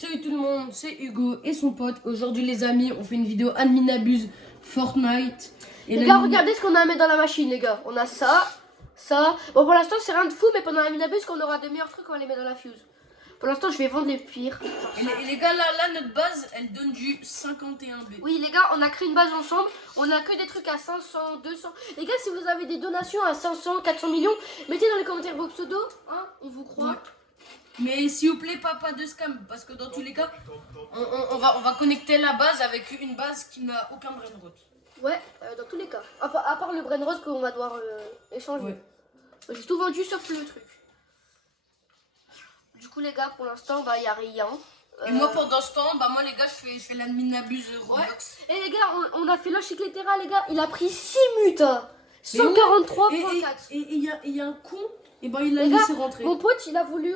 Salut tout le monde, c'est Hugo et son pote. Aujourd'hui les amis, on fait une vidéo admin abuse Fortnite. Et Les gars, regardez ce qu'on a à mettre dans la machine, les gars. On a ça, ça. Bon, pour l'instant, c'est rien de fou, mais pendant la minabuse, qu'on aura des meilleurs trucs, on va les mettre dans la fuse. Pour l'instant, je vais vendre les pires. Et les gars, là, notre base, elle donne du 51B. Oui, les gars, on a créé une base ensemble. On a que des trucs à 500, 200. Les gars, si vous avez des donations à 500, 400 millions, mettez dans les commentaires vos pseudos. Hein, on vous croit. Ouais. Mais s'il vous plaît, pas de scam, parce que dans tous les cas, on va connecter la base avec une base qui n'a aucun brainrot. Ouais, dans tous les cas. Enfin, à part le brain rose qu'on va devoir échanger. Ouais. J'ai tout vendu sauf le truc. Du coup, les gars, pour l'instant, bah, y a rien. Et moi, pendant ce temps, bah moi les gars, je fais l'admin abuse Roblox. Ouais. Et les gars, on a fait l'Encyclétera, les gars. Il a pris 6 minutes. 143.4. Et il y a un con, et ben il l'a Les gars, laissé rentrer. mon pote, il a voulu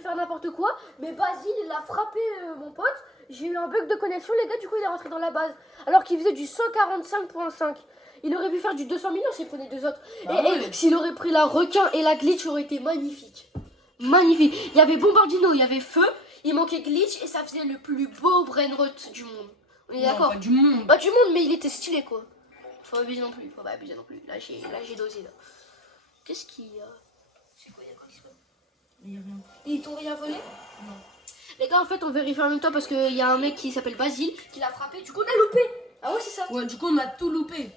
faire n'importe quoi. Mais Basile, il a frappé mon pote. J'ai eu un bug de connexion, les gars. Du coup, il est rentré dans la base. Alors qu'il faisait du 145.5. Il aurait pu faire du 200 millions s'il prenait deux autres. Bah ouais. Et s'il aurait pris la requin et la glitch, aurait été magnifique. Magnifique. Il y avait Bombardino, il y avait Feu. Il manquait glitch et ça faisait le plus beau brainrot du monde. On est d'accord? Pas du monde. Pas du monde, mais il était stylé quoi. Faut abuser non plus, faut pas abuser non plus. Là j'ai dosé là. Qu'est-ce qu'il y a? C'est quoi, il y a quoi qui se passe? Il y a rien. Ils t'ont rien volé? Non. Les gars, en fait, on vérifie en même temps parce qu'il y a un mec qui s'appelle Basile qui l'a frappé. Du coup, on a loupé. Ah ouais, c'est ça. Ouais, du coup, on a tout loupé.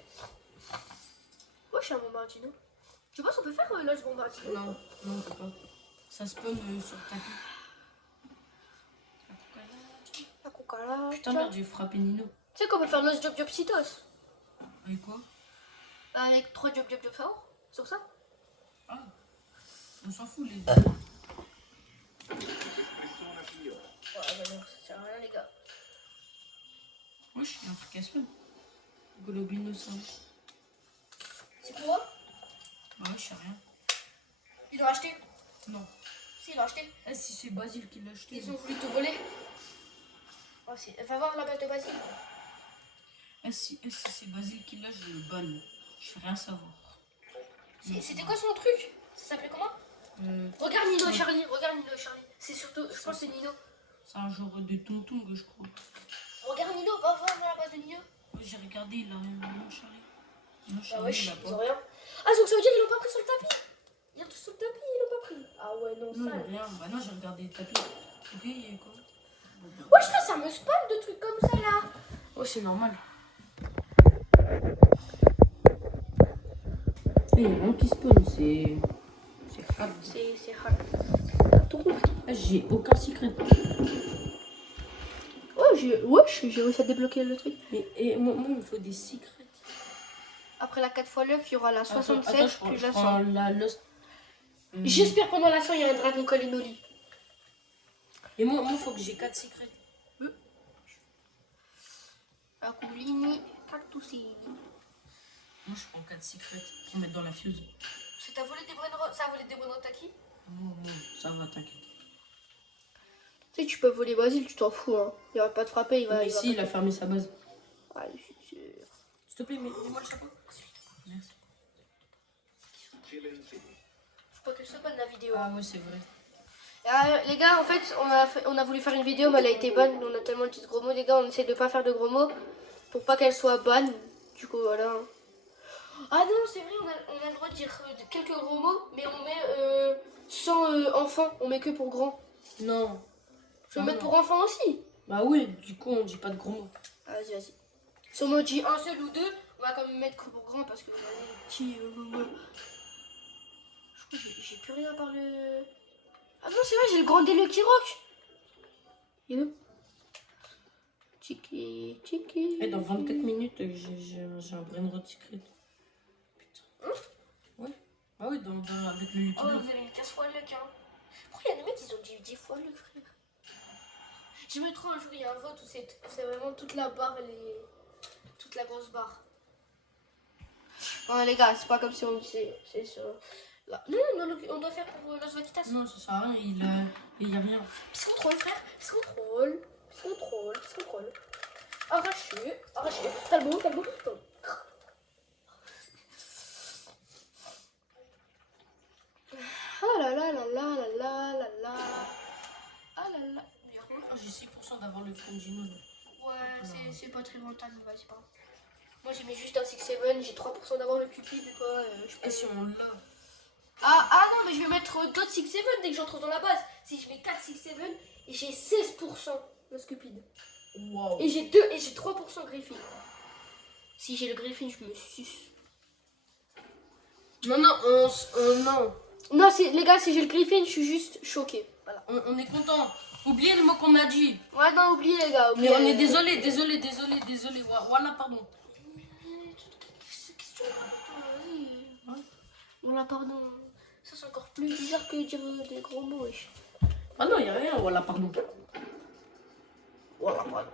Ouais, je suis un Bombardino. Tu penses qu'on peut faire l'os Bombardino? Non, on peut pas. Ça spawn sur le tapis. La coca Putain, merde, j'ai frappé Nino. Tu sais qu'on peut faire l'os Job Job Citos Avec quoi? avec 3 Job Job Job Sao sur ça? Ah, on s'en fout, les deux. Ouais, bah non, ça sert à rien, les gars. Moi, je suis un truc à spawn. Globino 5. C'est quoi? Bah ouais, je sais rien. Ils l'ont acheté? Non. Si, ils l'ont acheté. Ah, si c'est Basile qui l'a acheté. Ils ont voulu te voler. Oh, va voir la base de Basile. Ah, si c'est Basile qui l'a, je le banne. Je fais rien savoir. C'était quoi son truc? Ça s'appelait comment? Regarde Nino et ouais. Charlie, regarde Nino et Charlie. C'est surtout, je pense que c'est Nino. C'est un genre de tonton, je crois. Regarde Nino, va voir la base de Nino. Ouais, j'ai regardé, il a rien. Non, Charlie. Non, Bah Charlie, ouais, il a ils ont pas. rien. Ah, donc ça veut dire qu'ils l'ont pas pris sur le tapis. Il y a tout sur le tapis, ils l'ont pas pris. Ah ouais, non, Non, il y ça. a rien. Bah non, j'ai regardé le tapis. Ok, il y a quoi? Wesh, là, ça me spam de trucs comme ça, là. Ouais, c'est normal. Il y a rien qui spawn, c'est hard. C'est hard. Tout compris. Ah, j'ai aucun secret. Oh, j'ai réussi à débloquer le truc. Mais et moi, il me faut des secrets. Après la 4 fois l'œuf, il y aura la 67 Attends, plus je la prends 100. la Lost. J'espère pendant la 100, il y a un Dragon Call et Noli. Et moi, il faut que j'ai 4 secrets. Akulini, Cactusini. Moi, je prends 4 secrets pour mettre dans la fuse. C'est t'as volé des brainrots? Ça a volé des brainrots à qui? Non, ça va, t'inquiète. Tu sais, tu peux voler Basile, tu t'en fous, hein. Il va pas te frapper, il va. Mais si, il a fermé sa base. Ah, je suis sûr. S'il te plaît, mets-moi le chapeau. Merci. Faut pas que je bonne la vidéo. Ah ouais, c'est vrai. Les gars, en fait, on a voulu faire une vidéo, mais elle a été bonne. On a tellement dit de gros mots, les gars. On essaie de pas faire de gros mots pour pas qu'elle soit bonne. Du coup, voilà. Ah non, c'est vrai, on a le droit de dire quelques gros mots, mais on met sans enfant. On met que pour grand. Non. Je vais mettre pour enfant aussi. Bah oui, du coup, on dit pas de gros mots. Vas-y, vas-y. Si on me dit un seul ou deux, on va quand même mettre que pour grand parce que les petits. Je crois que j'ai plus rien par le. Ah non, c'est vrai, j'ai le grand délai qui rock. Il est où? Tiki, tiki. Et dans 24 minutes, j'ai un brainrot secret. Putain. Hein? Ouais. Ah oui, avec le Oh, YouTube. vous avez mis 15 fois le hein. Pourquoi il y a des mecs qui ont dit 10 fois le frère? J'aimerais trop un jour, il y a un vote où c'est vraiment toute la barre, toute la grosse barre. Ouais, les gars, c'est pas comme si on disait. C'est sur. Là. Non, on doit faire pour Los Vaquitas. Non, ça sert à rien, il y a rien. Piscontrôle, frère. Piscontrôle. Arraché. Talbot. Ah là là là là là là là là. Ah là là. Oh, j'ai 6% d'avoir le Frenzy Moon. Ouais, c'est pas très rentable, mais vas-y, pas. Moi, j'ai mis juste un 6-7, j'ai 3% d'avoir le Cupid, quoi. Et si on l'a? Ah non, mais je vais mettre d'autres 6-7 dès que j'entre dans la base. Si je mets 4 6-7, et j'ai 16% le Cupid. Wow. Et j'ai 3% Griffin. Si j'ai le Griffin, je me suce. Non, non. Non, les gars, si j'ai le Griffin, je suis juste choqué. Voilà. On est content. Oubliez le mot qu'on a dit. Ouais, non, oubliez, les gars. Mais Oubliez, on est désolé. Voilà, pardon. Qu'est-ce que tu racontes? Voilà, pardon. Ça, c'est encore plus bizarre que dire des gros mots, wesh. Ah non, y a rien. Voilà, pardon. Voilà, pardon.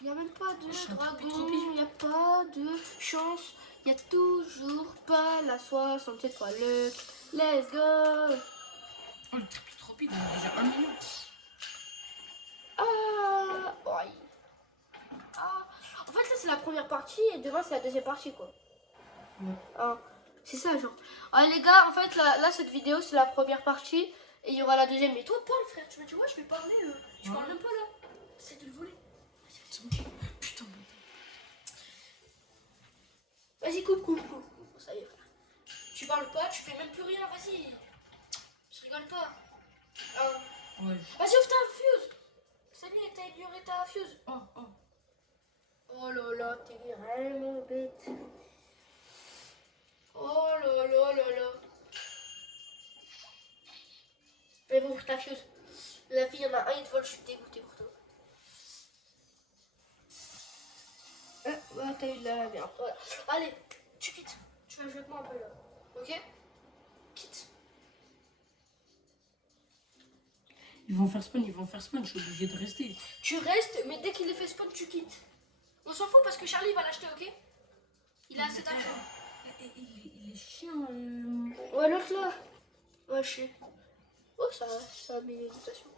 Il n'y a même pas de dragon, il n'y a pas de chance, il n'y a toujours pas la 67 fois le let's go. Oh, le triple trop vite, on a déjà 1 million. Ouais. En fait, ça c'est la première partie et demain c'est la deuxième partie, quoi. Ouais. C'est ça, genre. Les gars, en fait, là cette vidéo c'est la première partie et il y aura la deuxième. Mais toi, parle, frère, tu m'as dit, ouais, je vais parler, je parle même pas là. C'est de le voler. Putain. Vas-y, coupe. Ça y est, frère. Tu parles pas, tu fais même plus rien, vas-y. Je rigole pas. Ouais. Vas-y, ouvre ta fuse. Salut, t'as ignoré ta fuse. Oh là là, t'es vraiment bête. Oh là là. Allez, va ouvrir ta fuse. La fille, il y en a un, il te vole, je suis dégoûtée pour toi. Ouais, t'as eu de la merde. Voilà. Allez, tu quittes. Tu vas jouer avec moi un peu là. Ok? Quitte. Ils vont faire spawn, je suis obligé de rester. Tu restes, mais dès qu'il est fait spawn, tu quittes. On s'en fout parce que Charlie va l'acheter, ok? Il a assez d'argent. Il est chiant. Ouais, l'autre là. Ouais, je sais. Oh, ça a mis les mutations.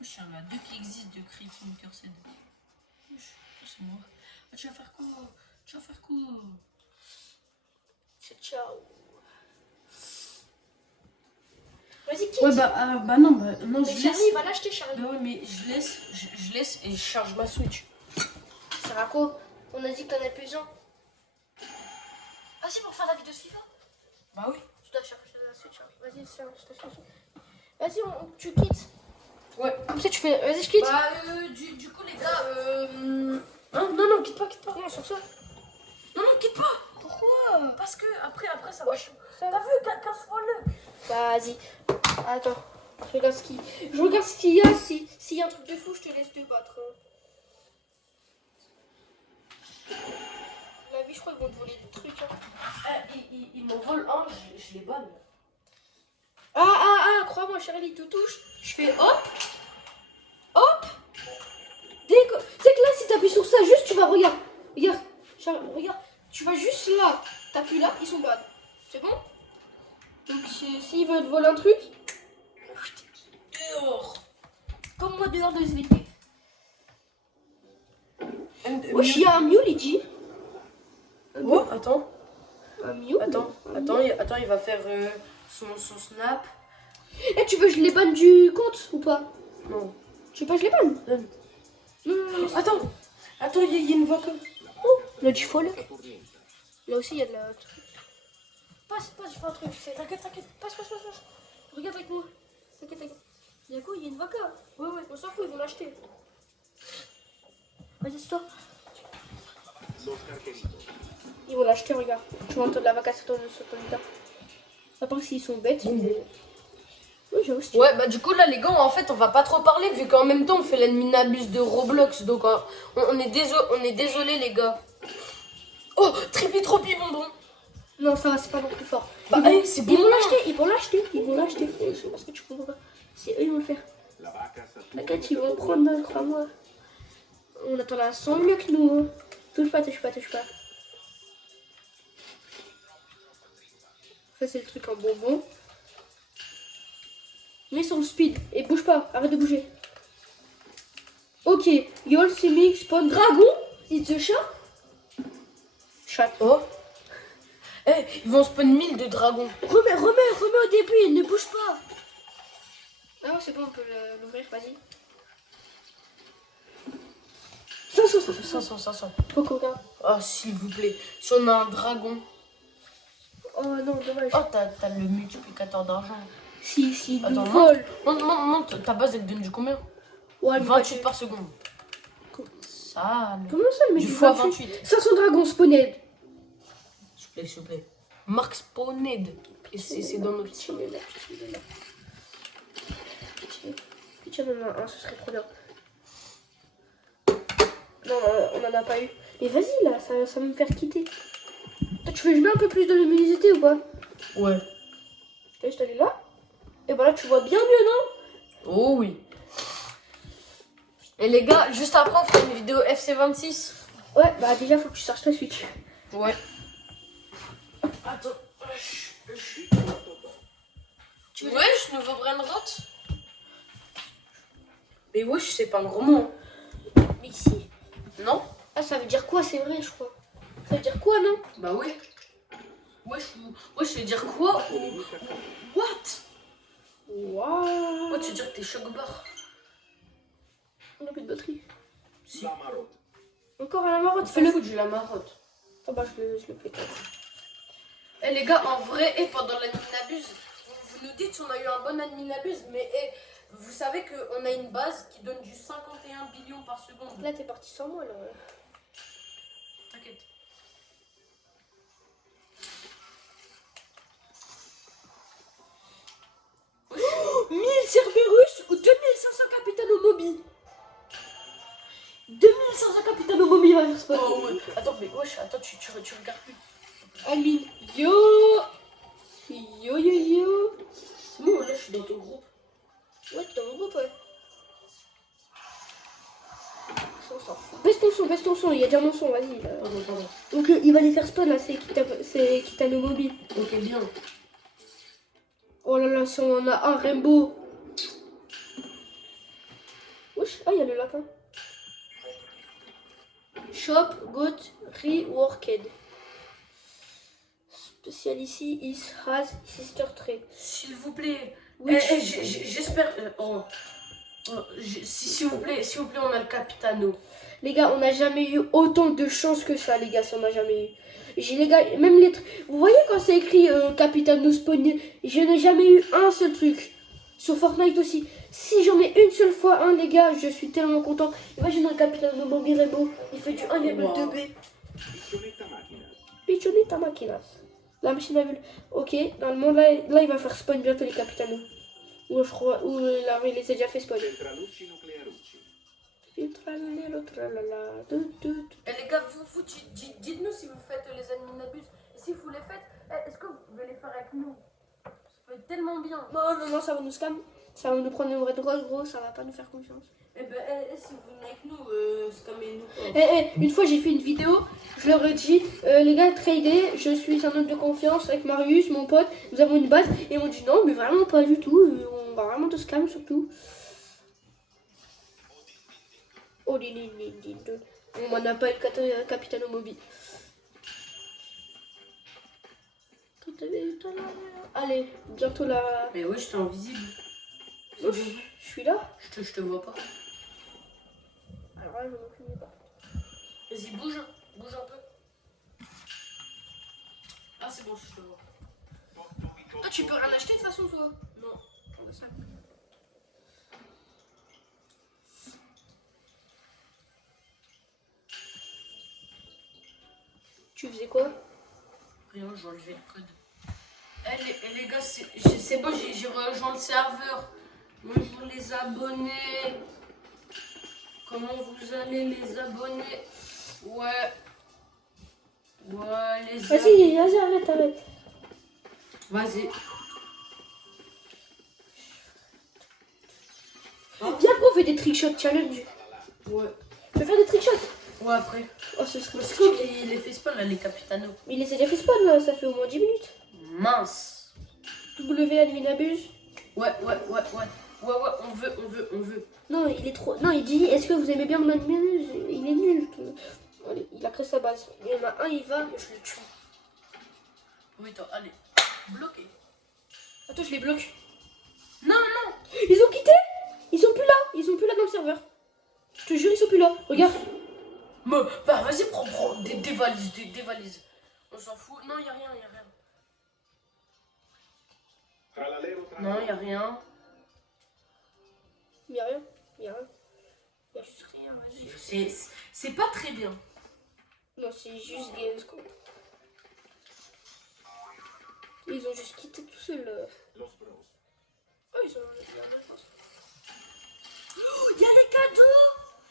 Je suis un 2 qui existe de Griffin Cursed. C'est moi. Ah, tu vas faire quoi? C'est ciao. Vas-y, quitte. Ouais, non, Mais je Charlie, laisse. il va l'acheter, Charlie. Bah ouais, mais je laisse et je charge ma Switch. Ça sert à quoi? On a dit que t'en as plus un. Ah si, pour faire la vidéo suivante. Bah oui. Tu dois chercher la Switch. Vas-y, vas-y, tu quittes. Ouais. Comme ça, tu fais. Vas-y, je quitte. Bah, du coup, les gars, Non, quitte pas. comment sur ça? Non, quitte pas. Pourquoi? Parce que après, ça va. T'as vu, 15 fois le. Vas-y. Attends. Je regarde ce qu'il y a. S'il y a un truc de fou, je te laisse te battre. La vie, je crois qu'ils vont te voler des trucs. Ils m'en volent un, je les banne. Crois-moi, Charlie, il te touche. Je fais hop. Tu sais que là, si t'appuies sur ça, juste tu vas, regarde. Charlie, regarde. Tu vas juste là. T'appuies là, ils sont bad. C'est bon? Donc, s'ils veulent te voler un truc, Dehors. comme moi dehors de SVT. Wesh, il y a un mule, il dit. Oh, attends. Un mule. Attends, il va faire son snap. Eh, tu veux que je les banne du compte ou pas? Non. Tu veux pas que je les banne? Donne. Non. Attends, il y a une voix comme. Oh, là, du follow. Là aussi, il y a de la. Passe, je fais un truc. T'inquiète. Passe. Regarde avec moi. T'inquiète. Il y a quoi? Il y a une vaca. Ouais, on s'en fout, ils vont l'acheter. Vas-y, c'est toi. Ils vont l'acheter, regarde. Tu vas entendre la vaca sur ton état. À part s'ils sont bêtes. Oui, j'ai aussi. Ouais, bah du coup là les gars, en fait on va pas trop parler vu qu'en même temps on fait l'ennemi Nabus de Roblox, donc on est désolé les gars. Oh, tripi bonbon. Non, ça va, c'est pas non plus fort. Bah c'est bon. Ils vont l'acheter. Je sais pas ce que tu comprends pas. C'est eux, ils vont le faire. T'inquiète, ils vont prendre, crois-moi. On attend la 100 mieux que nous. Hein. Touche pas. Ça, c'est le truc en bonbon. Mets sur le speed et bouge pas, arrête de bouger. Ok, Yol, Simic, Spawn, Dragon, It's the chat. Chat. Oh. Ils vont spawn 1000 de dragons. Remets au début, il ne bouge pas. c'est bon, on peut l'ouvrir, vas-y. 500. Trop coquin. Oh, s'il vous plaît. Si on a un dragon. Oh non, dommage. Oh, t'as le multiplicateur d'argent. Si, Attends, nous vole. monte. Ta base, elle donne du combien? Ouais, mais 28 par seconde. Ça, comment ça, le mec du du fois 28? 28. 500 dragons spawned. S'il vous plaît. Mark Spawned. Et c'est dans notre team. Pitié, on en a un, ce serait trop bien. Non, on en a pas eu. Mais vas-y, là, ça va me faire quitter. Toi, tu veux que je mets un peu plus de luminosité ou pas? Ouais. Je laisse aller là. Et bah là, tu vois bien mieux, non? Oh oui. Et les gars, juste après, on fera une vidéo FC26. Ouais, bah déjà, faut que tu cherches la Switch. Ouais. Attends. Wesh, nouveau brainrot. Mais wesh, c'est pas un gros mot. Mais si. Non? Ah, ça veut dire quoi? C'est vrai, je crois. Ça veut dire quoi, non? Bah ouais. Wesh, ça veut dire quoi? What? Waouh. Ouais, tu veux dire que t'es choc barre? On a plus de batterie. Si. Encore à la marotte, Fais-le fais-le. coup de la marotte. Ah bah, je le fais. Eh les gars, en vrai, et pendant l'adminabuse, vous nous dites si on a eu un bon adminabuse, mais vous savez qu'on a une base qui donne du 51 billions par seconde. Là, t'es parti sans moi, là. T'inquiète. Oh, 1000 Cerberus ou 2500 Capitano Mobi. 2500 Capitano Mobi va faire spawn. Oh ouais. Attends, mais wesh, attends, tu regardes plus. Amine. Yo. Yo. C'est bon, là, je suis dans ton groupe. Ouais, t'es dans mon groupe, ouais. On s'en fout. Baisse ton son, il y a déjà mon son, vas-y. Pardon. Donc il va les faire spawn là, c'est Kitano Mobi. Ok, bien. Oh là là, si on en a un Rainbow. Wesh, ah, il y a le lapin. Shop, Goat, Reworked. Spécial ici, is has sister trait. S'il vous plaît. Oui, J'espère. S'il vous plaît, on a le Capitano. les gars, on n'a jamais eu autant de chance que ça, les gars, si on n'a jamais eu. Les gars, même les vous voyez quand c'est écrit Capitano Spawn, je n'ai jamais eu un seul truc. Sur Fortnite aussi. Si j'en ai une seule fois un, les gars, je suis tellement content. Imagine un Capitano Mobi Rainbow, il fait du 1,2B. Piccionetta maquinas. La machine à bulles. Ok, normalement, là, il va faire spawn bientôt les Capitanos. Ou je crois, ou là, il les a déjà fait spawn. Et les gars, vous dites-nous si vous faites les adminabuses. Et si vous les faites, est-ce que vous pouvez les faire avec nous? Ça peut être tellement bien. Non, ça va nous scam. Ça va nous prendre une vraie drogue, gros, ça va pas nous faire confiance. Eh ben, si vous venez avec nous, scammez-nous. Une fois j'ai fait une vidéo, je leur ai dit, les gars, trader, je suis un homme de confiance avec Marius, mon pote, nous avons une base. Et ils m'ont dit non, mais vraiment pas du tout, on va vraiment te scam surtout. Oh, on m'en appelle Capitano Mobi. Allez, bientôt là. Mais oui, j'étais invisible. Je suis là. Je te vois pas. Alors là, je m'en finis pas. Vas-y, bouge un peu. Ah, c'est bon, je te vois. Toi, tu peux rien acheter de toute façon, toi. Non. Tu faisais quoi? Rien, j'ai enlevé le code. Les gars, c'est bon, j'ai rejoint le serveur. Bonjour les abonnés. Comment vous allez les abonnés? Ouais, les Vas-y, arrête. Vas-y. Viens, on fait des trickshot challenge. Ouais. Tu veux faire des trickshots? Ouais, après. Oh, ce serait Parce trop. qu'il les fait spawn là, les capitanos. Mais il les a déjà fait spawn là, ça fait au moins 10 minutes. Mince. W adminabuse. Ouais, on veut. Non, il est trop. Non, il dit est-ce que vous aimez bien mon adminabuse? Il est nul. Allez, il a créé sa base. Il y en a un, il va, je le tue. Oui, attends, allez. Bloqué. Attends, je les bloque. Non. Ils ont quitté? regarde. Bah, vas-y, prends des valises, des valises. On s'en fout. Non, y a rien, y a rien. Non, y a rien. Y'a rien, y'a rien. Y'a juste rien, vas-y. C'est pas très bien. Non, c'est juste Gamescom. Ils ont juste quitté tout seul. Oh, ils ont... Oh, y a les cadeaux.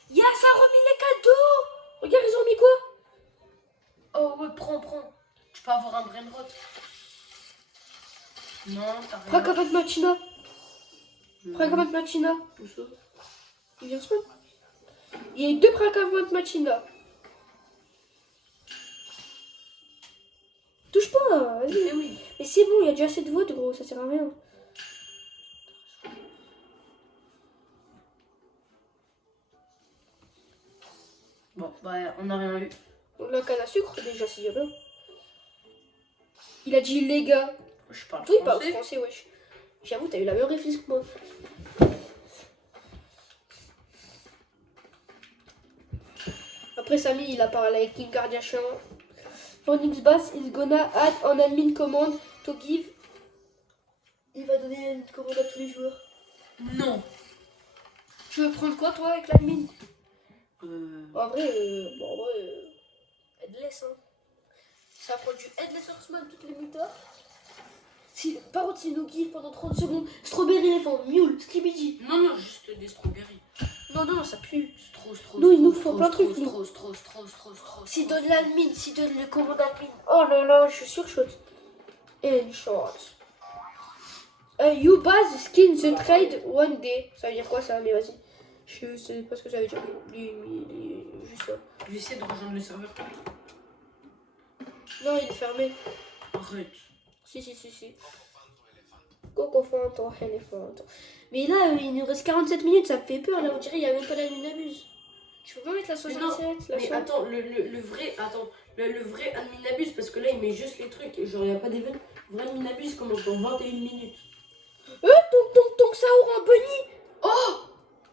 Y a ça a remis les cadeaux. Regarde, ils ont mis quoi? Oh ouais, prends. Tu peux avoir un brain rot. Non, t'as rien. Prakamat Machina. Prakamat Machina. Tout ça. Il vient se mettre. Il y a eu 2 Prakamat Machina. Touche pas, vas-y. Eh oui. Mais c'est bon, il y a déjà assez de votes, gros, ça sert à rien. Bon, bah, on n'a rien eu. On a un canne à sucre, déjà, c'est déjà bien. Il a dit les gars. Je parle Toi, il parle français. français, wesh. J'avoue, t'as eu la même réflexe que moi. Après, Samy, il a parlé avec Kim Kardashian. Phoenix Bass is gonna add an admin command to give. Il va donner une commande à tous les joueurs. Non. Tu veux prendre quoi, toi, avec l'admin? En vrai, headless, hein. Ça prend du headless horseman toutes les minutes. Si, par contre, s'il nous give pendant 30 secondes, strawberry éléphant, mule, skibidi. Non, juste des strawberries. Non, ça pue. Trop. Nous, il nous faut plein de trucs, nous. Trop. S'il donne l'admin, s'il donne le commande admin. Oh là là, je suis surshot. And shot. You buy the skin the trade one day. Ça veut dire quoi ça? Mais vas-y. Je sais pas ce que ça veut dire. Juste ça. Je vais essayer de rejoindre le serveur. Non, il est fermé. Arrête. Si. Coco Fanto, éléphant. Mais là, il nous reste 47 minutes, ça me fait peur. Là, on dirait qu'il n'y a même pas la lune abuse. Je peux pas mettre la 67, la Mais 100. attends, le vrai admin abuse, parce que là, il met juste les trucs. Genre, il n'y a pas d'événement. Le vrai admin abuse commence dans 21 minutes. Donc ça aura un bunny. Oh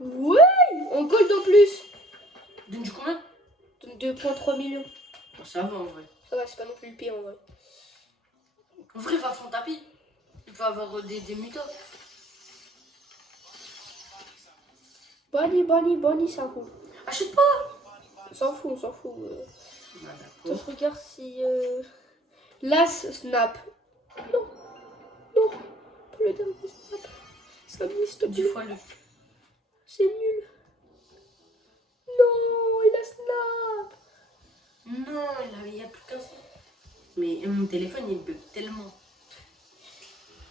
ouais, en gold en plus. Donne du combien? Donc 2,3 millions. Oh, ça va en vrai. Ça va, c'est pas non plus le pire en vrai. En vrai, va son tapis. Il peut avoir des mutos. Bunny, ça roule. Achète pas. On s'en fout. Bah, Toi, d'accord. je regarde si... Las Snap. Non, pas le dernier Snap. Ça me s'il te 10 plaît. fois le. C'est nul. Non, il a Snap. Non, il y a plus qu'un seul. Mais mon téléphone, il bug tellement.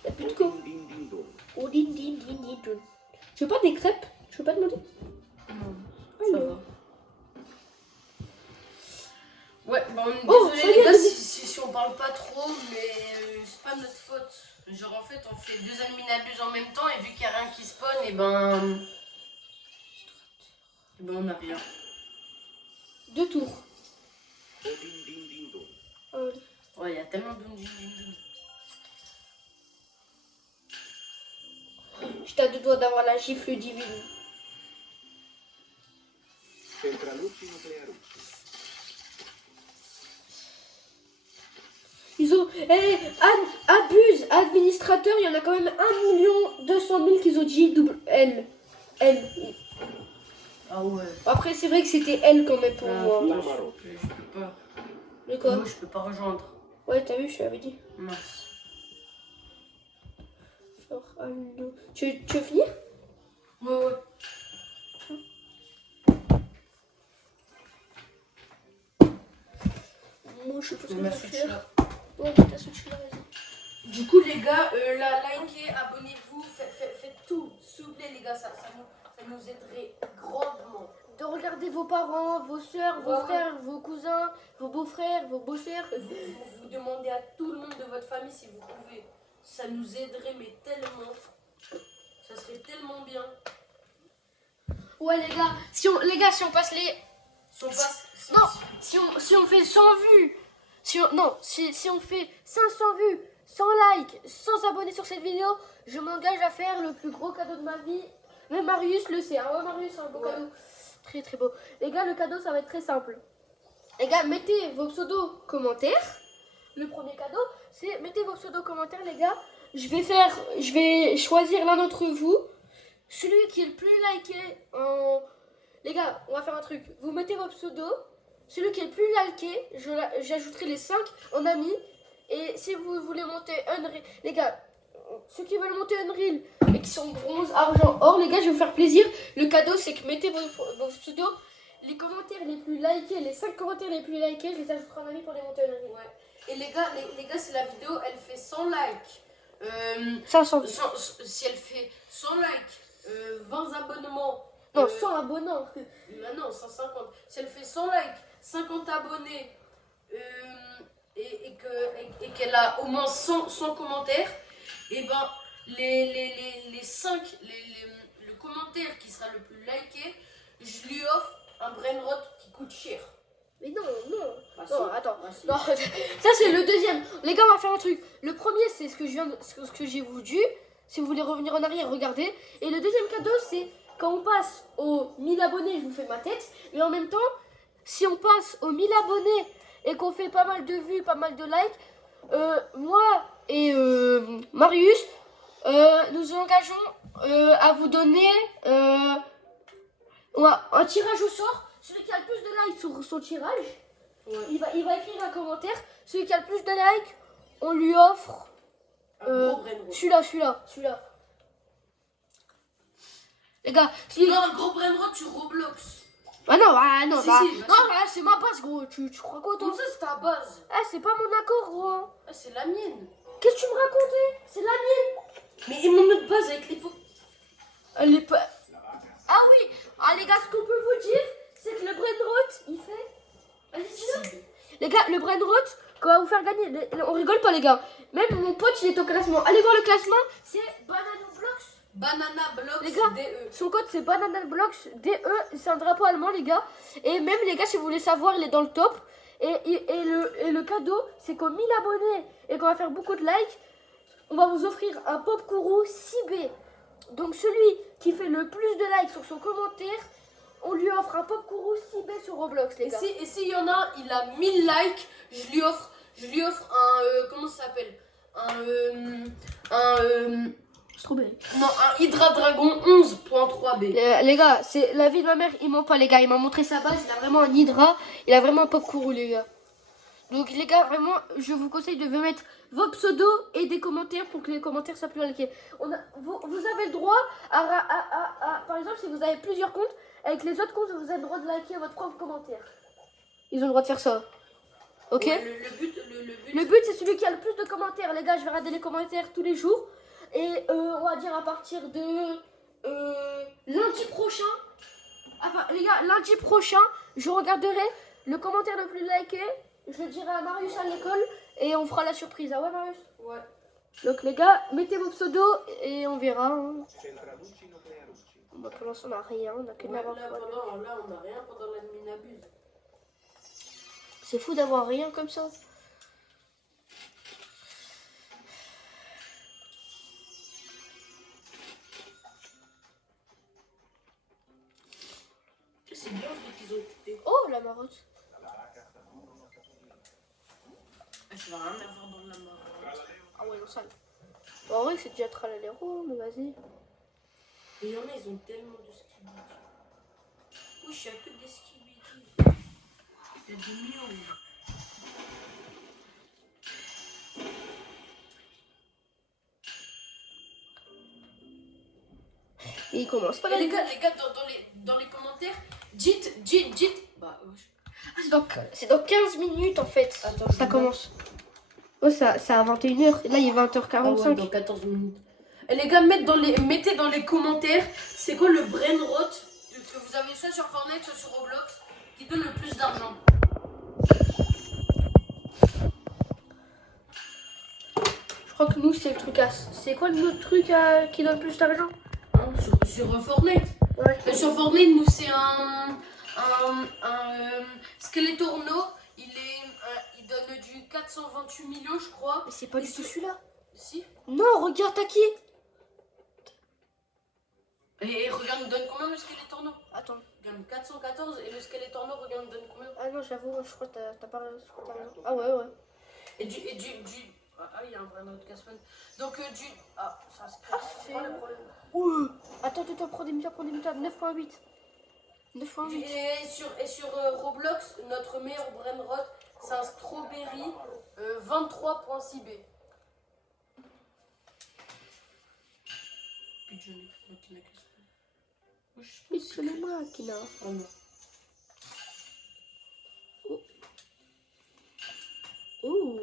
Y'a plus de quoi. Oh, din. Tu veux pas des crêpes? Je veux pas demander. Non, ça Alors. va. Ouais, bah on est Oh, désolé ça les y est, gars vas-y. si on parle pas trop, mais c'est pas notre faute. Genre en fait on fait 2 admin abuse en même temps et vu qu'il n'y a rien qui spawn, et ben on a rien. 2 tours. Ouais, il y a tellement de J'étais à 2 doigts d'avoir la gifle divine. Ils ont... abuse, administrateur, il y en a quand même 1 200 000 qu'ils ont dit double L. Ah ouais. Après, c'est vrai que c'était L quand même pour moi. Je peux pas. Mais quoi? Moi je peux pas rejoindre. Ouais, t'as vu, je t'avais dit. Mince. Genre, allô. Tu veux finir? Ouais. Moi, je sais pas ce que On je a vais switché faire. là. Ouais, t'as switché là, vas-y. Du coup les gars, likez, abonnez-vous, faites tout. S'il vous plaît les gars, ça nous aiderait grandement. De regarder vos parents, vos soeurs, vos Ouais. frères, vos cousins, vos beaux-frères, vos beaux-sœurs. Vous demandez à tout le monde de votre famille si vous pouvez. Ça nous aiderait mais tellement. Ça serait tellement bien. Ouais, les gars, si on passe les... Si on passe. Non, si on fait 100 vues, si on fait 500 vues, 100 likes, 100 abonnés sur cette vidéo, je m'engage à faire le plus gros cadeau de ma vie. Même Marius le sait, hein. Ouais, Marius, c'est un beau Ouais. cadeau. Très très beau. Les gars, le cadeau, ça va être très simple. Les gars, mettez vos pseudos commentaires. Le premier cadeau, c'est mettez vos pseudos commentaires, les gars. Je vais choisir l'un d'entre vous. Celui qui est le plus liké en... Les gars, on va faire un truc. Vous mettez vos pseudos. Celui qui est le plus liké, j'ajouterai les 5 en amis. Et si vous voulez monter Unreal, les gars, ceux qui veulent monter Unreal et qui sont bronze, argent, or, les gars, je vais vous faire plaisir. Le cadeau, c'est que mettez vos pseudos. Les commentaires les plus likés, les 5 commentaires les plus likés, je les ajouterai en amis pour les monter Unreal. Ouais. Et les gars, si la vidéo elle fait 100 likes, 500. si elle fait 100 likes, 20 abonnements. Non, 100 abonnants. Non, 150. Si elle fait 100 likes, 50 abonnés et qu'elle a au moins 100 commentaires, et ben les 5, le commentaire qui sera le plus liké, je lui offre un brainrot qui coûte cher. Mais non. Bah, Non, si. attends. Bah, si. Non, ça c'est le deuxième. Les gars, on va faire un truc. Le premier, c'est ce que j'ai vous dit. Si vous voulez revenir en arrière, regardez. Et le deuxième cadeau, c'est quand on passe aux 1000 abonnés, je vous fais ma tête. Mais en même temps, si on passe aux 1000 abonnés et qu'on fait pas mal de vues, pas mal de likes, moi et Marius, nous engageons à vous donner un tirage au sort. Celui qui a le plus de likes sur son tirage, Ouais. il va écrire un commentaire. Celui qui a le plus de likes, on lui offre Un gros brainrot. celui-là. Les gars, si... Non, un gros brainrot sur Roblox. Ah non, Si, bah, si, bah, non, là, c'est ma base, gros. Tu crois quoi, toi? Comme ça, c'est ta base. Ah, c'est pas mon accord, gros. Ah, c'est la mienne. Qu'est-ce que tu me racontais? C'est la mienne. Mais et mon autre base avec les pots. Elle est pas... Ah oui. Ah, les gars, ce qu'on peut vous dire, c'est que le brainrot, il fait... Allez, dis-le. Les gars, le brainrot, qu'on va vous faire gagner, on rigole pas, les gars. Même mon pote, il est au classement. Allez voir le classement, c'est Bananoblox. Banana Blocks Les gars, DE. son code c'est Bananablox DE, c'est un drapeau allemand, les gars. Et même les gars, si vous voulez savoir, il est dans le top. Et le cadeau, c'est qu'aux 1000 abonnés et qu'on va faire beaucoup de likes, on va vous offrir un Pop Kourou 6B. Donc celui qui fait le plus de likes sur son commentaire, on lui offre un Pop Kourou 6B sur Roblox, les gars. Et s'il y en a, il a 1000 likes, je lui offre un comment ça s'appelle, Strawberry. non, un Hydra Dragon 11.3B. Les gars, c'est la vie de ma mère, il ment pas, les gars. Il m'a montré sa base, il a vraiment un Hydra, il a vraiment un Pop Kourou, les gars. Donc les gars, vraiment, je vous conseille de vous mettre vos pseudos et des commentaires pour que les commentaires soient plus likés. Vous avez le droit par exemple, si vous avez plusieurs comptes, avec les autres comptes, vous avez le droit de liker votre propre commentaire. Ils ont le droit de faire ça. Ok? Ouais, Le but, c'est celui qui a le plus de commentaires. Les gars, je vais regarder les commentaires tous les jours. Et on va dire à partir de lundi prochain. Enfin, les gars, lundi prochain, je regarderai le commentaire le plus liké. Je le dirai à Marius à l'école et on fera la surprise. Ah ouais, Marius? Ouais. Donc les gars, mettez vos pseudos et on verra. Hein. Bah, pour l'instant, on n'a rien. On a que de Ouais, la là, on n'a rien pendant l'admin abuse. C'est fou d'avoir rien comme ça. C'est bien ce qu'ils ont occupé. Oh, la marotte. Tu vas rien avoir dans la marotte. Ah ouais, non, sale. Bon, en vrai, c'est déjà tralalero, mais vas-y. Mais il y en a, ils ont tellement de skibidi. Oui, je suis à que des skibidi. Il y a des millions. Et il commence pas Et la les gars, dans les commentaires, dites. Bah, C'est dans 15 minutes en fait. Attends, ça commence. Oh, ça à 21h. Là, il est 20h45. Ah ouais, dans 14 minutes. Et les gars, mettez dans les commentaires, c'est quoi le brainrot que vous avez soit sur Fortnite, soit sur Roblox, qui donne le plus d'argent. Je crois que nous, c'est le truc à... C'est quoi notre truc qui donne plus d'argent? Hein, sur Fortnite. Ouais. Sur Fortnite, nous, c'est un Skeletorno. Il donne du 428 millions, je crois. Mais c'est pas du tout celui-là. Si. Non, regarde, t'as qui? Et regarde, donne combien le Skeletorno? Attends. Gamme 414 et le Skeletorno, regarde, donne combien? Ah non, j'avoue, je crois que t'as pas raison. Ah ouais, ouais. Et du... Ah, il y a un Brainrot Caspon. Donc du... Ah, ça se Ah, c'est quoi le problème? Ouais. Attends, prends des mutables, 9.8. 9.8. Et sur Roblox, notre meilleur Brainrot, c'est un Strawberry 23.6b. Pigeon Macchina Caspon. Piccole macchina. Oh non. Oh.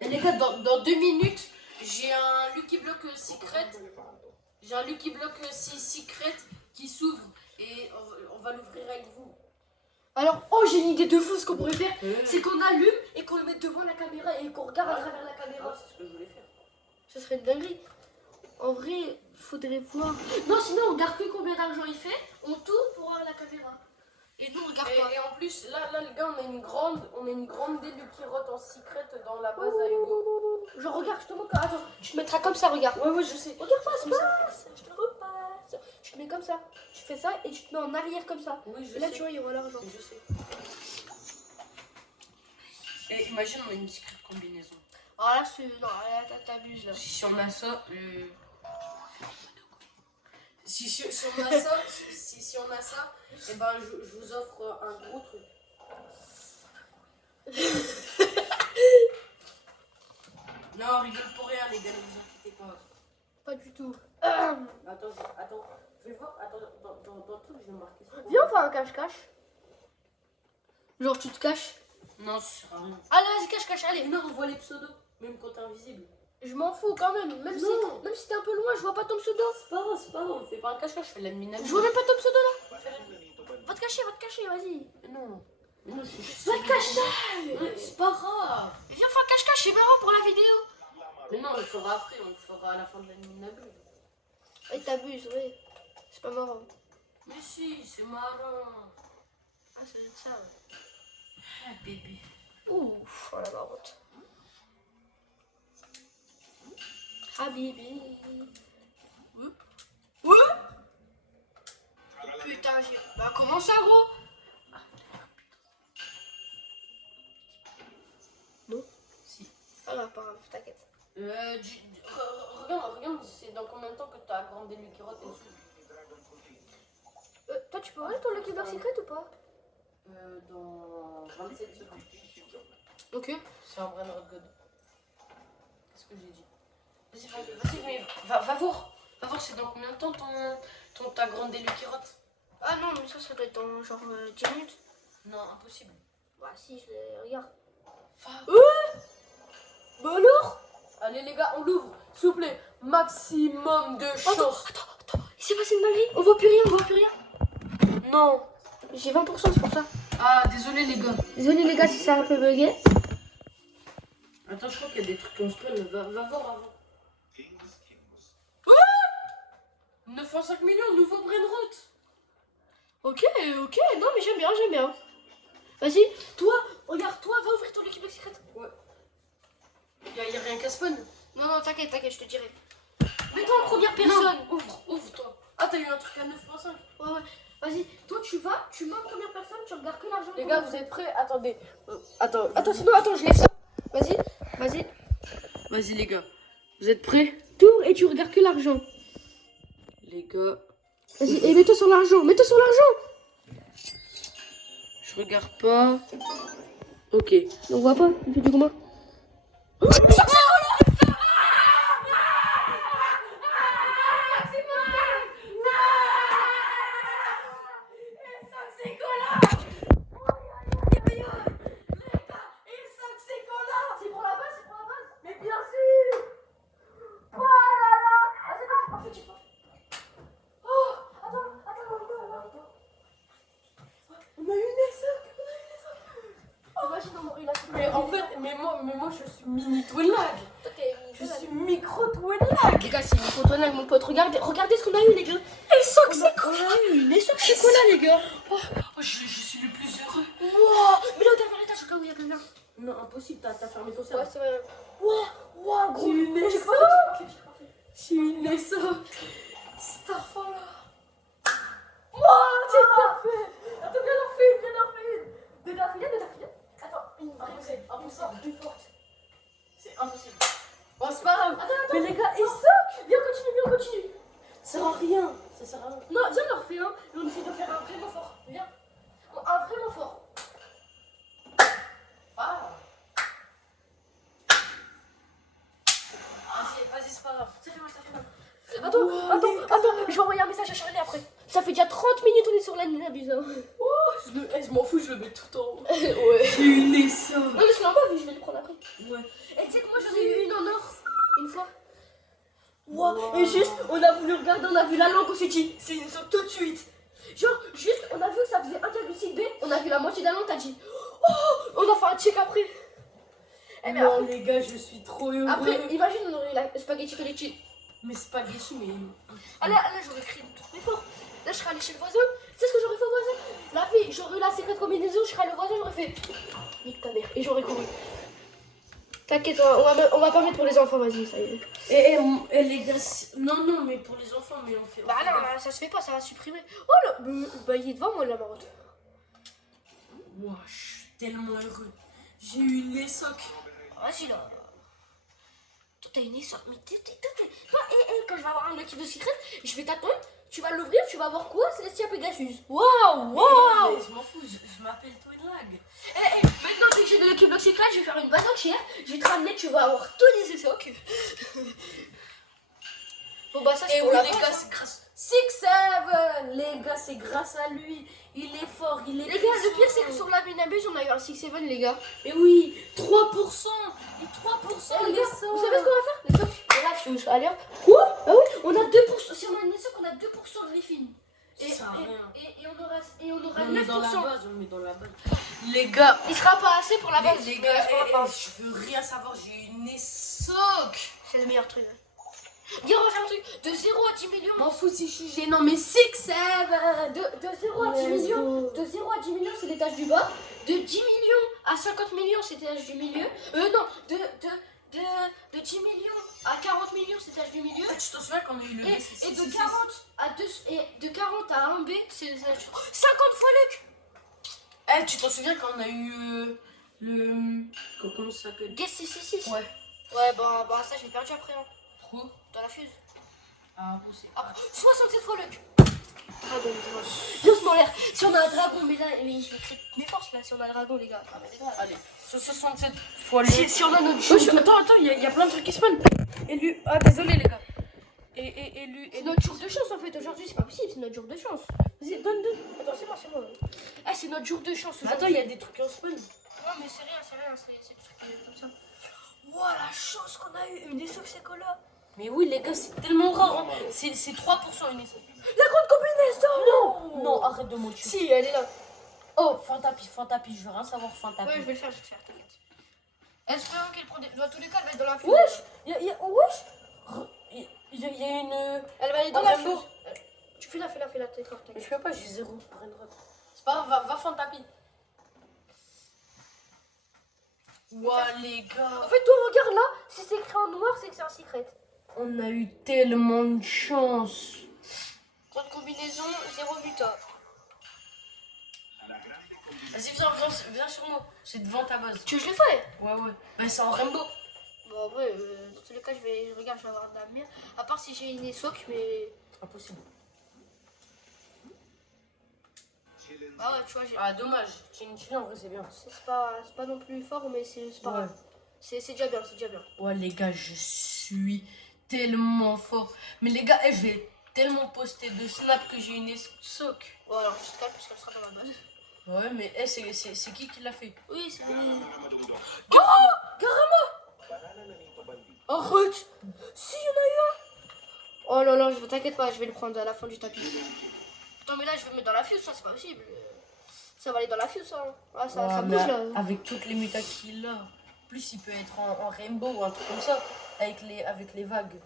Et les gars, dans 2 minutes, j'ai un Lucky Block Secret. J'ai un Lucky Block Secret qui s'ouvre et on va l'ouvrir avec vous. Alors, oh, j'ai une idée de fou. Ce qu'on pourrait faire, c'est qu'on allume et qu'on le mette devant la caméra et qu'on regarde à travers la caméra. C'est ce que je voulais faire. Ce serait une dinguerie. En vrai, faudrait voir. Non, sinon, on regarde que combien d'argent il fait. On tourne pour voir la caméra. Et nous, on regarde pas. Et en plus, là les gars, on a une grande des Lucky Rot en secret dans la base à Hugo. Genre, regarde, je te montre. Attends, tu te mettras comme ça, regarde. Ouais, je sais. Regarde, passe. Je te le repasse. Tu te mets comme ça. Tu fais ça et tu te mets en arrière comme ça. Oui, je Et là, sais. tu vois, il y aura l'argent. Je sais. Et imagine, on a une secret combinaison. Alors là, c'est. Non, là, t'abuses là. Si on a ça, si on a ça, si on a ça, et ben je vous offre un gros truc. Non, rigole pour rien les gars, ne vous inquiétez pas. Pas du tout. Attends, je vais voir. Attends, dans le truc, je vais marquer ça. Viens, on fait un cache-cache. Genre, tu te caches. Non, ça sert à rien. Allez, vas-y, cache-cache, allez. Mais non, on voit les pseudos, même quand t'es invisible. Je m'en fous quand même. Même si t'es un peu loin, je vois pas ton pseudo. C'est pas grave, on fait pas un cache-cache, je fais de la minage. Je vois même pas ton pseudo là. Va te cacher, vas-y. Non, mais non, je suis. Va te cacher. C'est pas grave. Viens, faire un cache-cache, c'est marrant pour la vidéo. Mais non, on le fera après, on le fera à la fin de la minabuse. Et t'abuses, oui. C'est pas marrant. Mais si, c'est marrant. Ah, ça doit être ça, ouais. Ah, bébé. Ouf, oh la marotte. Habibi. Ouais. Putain, j'ai. Bah, comment ça, gros? Non? Si. Ah, non, pas grave, t'inquiète. Regarde, c'est dans combien de temps que t'as agrandi Lucky Rot et tout? Toi, tu peux ouvrir ton Lucky Block Secret ou pas? Dans 27 secondes. Ok. C'est un Brainrot God. Qu'est-ce que j'ai dit? Vas-y, mais va voir. Va voir, c'est dans combien de temps t'as grandi Lucky Rot? Ah non, mais ça doit être dans genre 10 minutes. Non, impossible. Bah, si, je les regarde. Bah alors? Allez les gars, on l'ouvre, s'il vous plaît. Maximum de chance. Attends, il s'est passé une dinguerie. On voit plus rien. Non. J'ai 20%, c'est pour ça. Ah, désolé les gars. Désolé les gars si ça a un peu bugué. Attends, je crois qu'il y a des trucs qu'on se prenne. Va voir avant. 9,5 millions, nouveau Brainrot. Ok, non mais j'aime bien. Vas-y, toi, regarde, va ouvrir ton Lucky Block Secret. Ouais. Y'a rien qu'à spawn. Non, t'inquiète, je te dirai. Mets-toi en première personne. Non, ouvre-toi. Ah, t'as eu un truc à 9,5. Ouais. Vas-y, toi tu vas, tu mets en première personne, tu regardes que l'argent. Les gars, vous êtes prêts? Attendez. Attends, je lève ça. Vas-y. Vas-y les gars. Vous êtes prêts? Tourne et tu regardes que l'argent. Les gars. Vas-y, et mets-toi sur l'argent. Je regarde pas. Ok. On voit pas, il fait du combien? Mais moi je suis mini Twinlag. Je suis micro Twinlag. Les gars, c'est une photo là, mon pote. Regardez ce qu'on a eu, les gars. Et ça que c'est On a eu une chocolat, les gars. Oh, je suis le plus heureux. Wow. Non, impossible, t'as fermé ton Ouais, cerveau. c'est vrai. Ouah, gros. J'ai une J'ai ESSOC. pas fait. J'ai une ESSOC. Starfall. Ouah, j'ai pas fait. Attends, viens d'en faire une. De d'affilée. Attends, une vraie. Une plus forte. C'est impossible. Oh, c'est pas grave. Attends. Mais les gars, ESSOC. Viens, continue. Ça sert à rien. Ça sert à rien. Non, viens, on en refait un. Et on essaie de faire un vraiment fort. Viens. Un vraiment fort. Ah. Vas-y, c'est pas grave. Ça fait mal. Attends, je vais envoyer un message à Charlie après. Ça fait déjà 30 minutes on est sur la Nabuse. Hein. Je m'en fous, je le mets tout en haut. Ouais. J'ai une ESSOC. Non, mais je l'ai en bas, vu, je vais le prendre après. Ouais. Et tu sais que moi j'en ai eu une en or, une fois. Wow. Et juste, on a voulu regarder, on a vu la langue, on s'est dit, c'est une sauce tout de suite. Genre, juste, on a vu que ça faisait 1,6 B, on a vu la moitié de la langue, t'as dit, oh, on a fait un check après. Eh, mais Non, après, les gars, je suis trop heureux. après, imagine, on aurait eu la spaghetti Felici. Mais spaghetti, mais. Ah là, j'aurais crié de toutes mes forces. Là, je serais allée chez le voisin. Tu sais ce que j'aurais fait au voisin? La fille, j'aurais eu la secrète combinaison, je serais allée au voisin, j'aurais fait, nique ta mère, et j'aurais couru. T'inquiète, on va pas mettre pour les enfants, vas-y, ça y est. Et les gars, non, mais pour les enfants, mais on fait. Bah non, ça se fait pas, ça va supprimer. Oh là, bah il est devant moi, la marotte. Ouah, je suis tellement heureux. J'ai eu une ESSOC. Vas-y là. Toi t'as une essor, mais t'es. Quand je vais avoir un équipe de secret, je vais t'attendre, tu vas l'ouvrir, tu vas voir quoi? Celestia Pegasus. Waouh. Mais je m'en fous, je m'appelle Twinlag. Maintenant, dès que j'ai de l'équipe de secret, je vais faire une base entière, je vais te ramener, tu vas avoir tous les essocs. Bon bah ça c'est Et pour oui, la les base, gars, hein. c'est grâce. 6-7. Les gars, c'est grâce à lui. Il est fort, il est. Les gars, le pire c'est que sur la Binabuse, on a eu un 6-7 les gars. Mais oui, 3%. Et 3%, Eh, les les gars, gars, vous savez ce qu'on va faire? Les socs et la fuse. Allez hop. Quoi? Ah oui, on a 2%. Si on a une soc, on a 2% de l'effine. Ça sert à rien. Et on aura On le met dans la 9%. base, on le met dans la base. Les gars, Il sera pas assez pour la base. les mais gars, on va pas. je veux rien savoir, j'ai eu une ESSOC. C'est le meilleur truc. Dis, Roger, un truc. De 0 à 10 millions. M'en fous si je suis gênant, mais 6-7. De 0 à 10 millions. De 0 à 10 millions, c'est l'étage du bas. De 10 millions à 50 millions, c'est l'étage du milieu. Non, de 10 millions à 40 millions, c'est l'étage du milieu. Tu t'en souviens quand on a eu le Et de 40 à 1B, c'est l'étage du 50 fois Luc. Tu t'en souviens quand on a eu le. Comment ça s'appelle? Guess 666. Ouais. Ouais, bah ça, j'ai perdu après. Hein. Trop. Dans la fuse. Ah, possible. 67 fois Luc. Dragon, lance-moi en l'air. Si on a un dragon, mais là, je vais créer mes forces là. Si on a un dragon, les gars. Ah, mais les gars. Allez, 67 fois le. Si on a notre Oh, jour. attends, il y a plein de trucs qui spawnent. Élu. Ah, désolé, les gars. Élu. C'est notre jour de chance en fait. Aujourd'hui, c'est pas possible. C'est notre jour de chance. Vas-y, donne. Attends, c'est moi. Ah, c'est notre jour de chance. Attends, il y a des trucs en spawn. Non, mais c'est rien. C'est des trucs comme ça. Ouah, la chance qu'on a eu. Une ESSOC Sekola. Mais oui, les gars, c'est tellement rare. Hein. C'est 3% une ESSOC. La grande combinaison. Non, arrête de mentir. Si, elle est là. Oh, Fantapi, je veux rien savoir, Fantapi. Ouais, je vais le faire, t'inquiète. Espérons qu'elle prend des. Dans tous les cas, elle va être dans la fuse. Wesh, il y a une. Elle va aller dans Un la Rainbow. fuse. Tu fais la, t'es grave, Mais je peux pas, j'ai 0 brain rot. C'est pas grave, va Fantapi. Ouah, les gars. En fait, toi, regarde là. Si c'est écrit en noir, c'est que c'est un secret. On a eu tellement de chance. Grande combinaison, 0 buta. Vas-y, viens sur moi. C'est devant ta base. Tu veux que je le fasse? Ouais. Bah, c'est en Rainbow. Bah ouais, dans tous les cas, je vais avoir de la merde. À part si j'ai une ESSOC, mais. Impossible. Bah ouais, tu vois, j'ai. Ah, dommage. J'ai une tuile en vrai, c'est bien. C'est pas non plus fort, mais c'est pas Ouais. grave. C'est déjà bien, c'est déjà bien. Ouais, les gars, je suis tellement fort. Mais les gars, je vais tellement poster de snap que j'ai une ESSOC. Bon, alors, juste calme parce qu'elle sera dans la base. Ouais, mais c'est qui l'a fait? Oui, c'est. Arrête! Si, il y en a eu un! Oh là là, t'inquiète pas, je vais le prendre à la fin du tapis. Attends, mais là, je vais le mettre dans la fuse, ça, c'est pas possible. Ça va aller dans la fuse, ça. Hein. Ah, ça Ouais, bouge mais là. avec toutes les mutas qu'il a. Plus, il peut être en Rainbow ou un truc comme ça. Avec les vagues.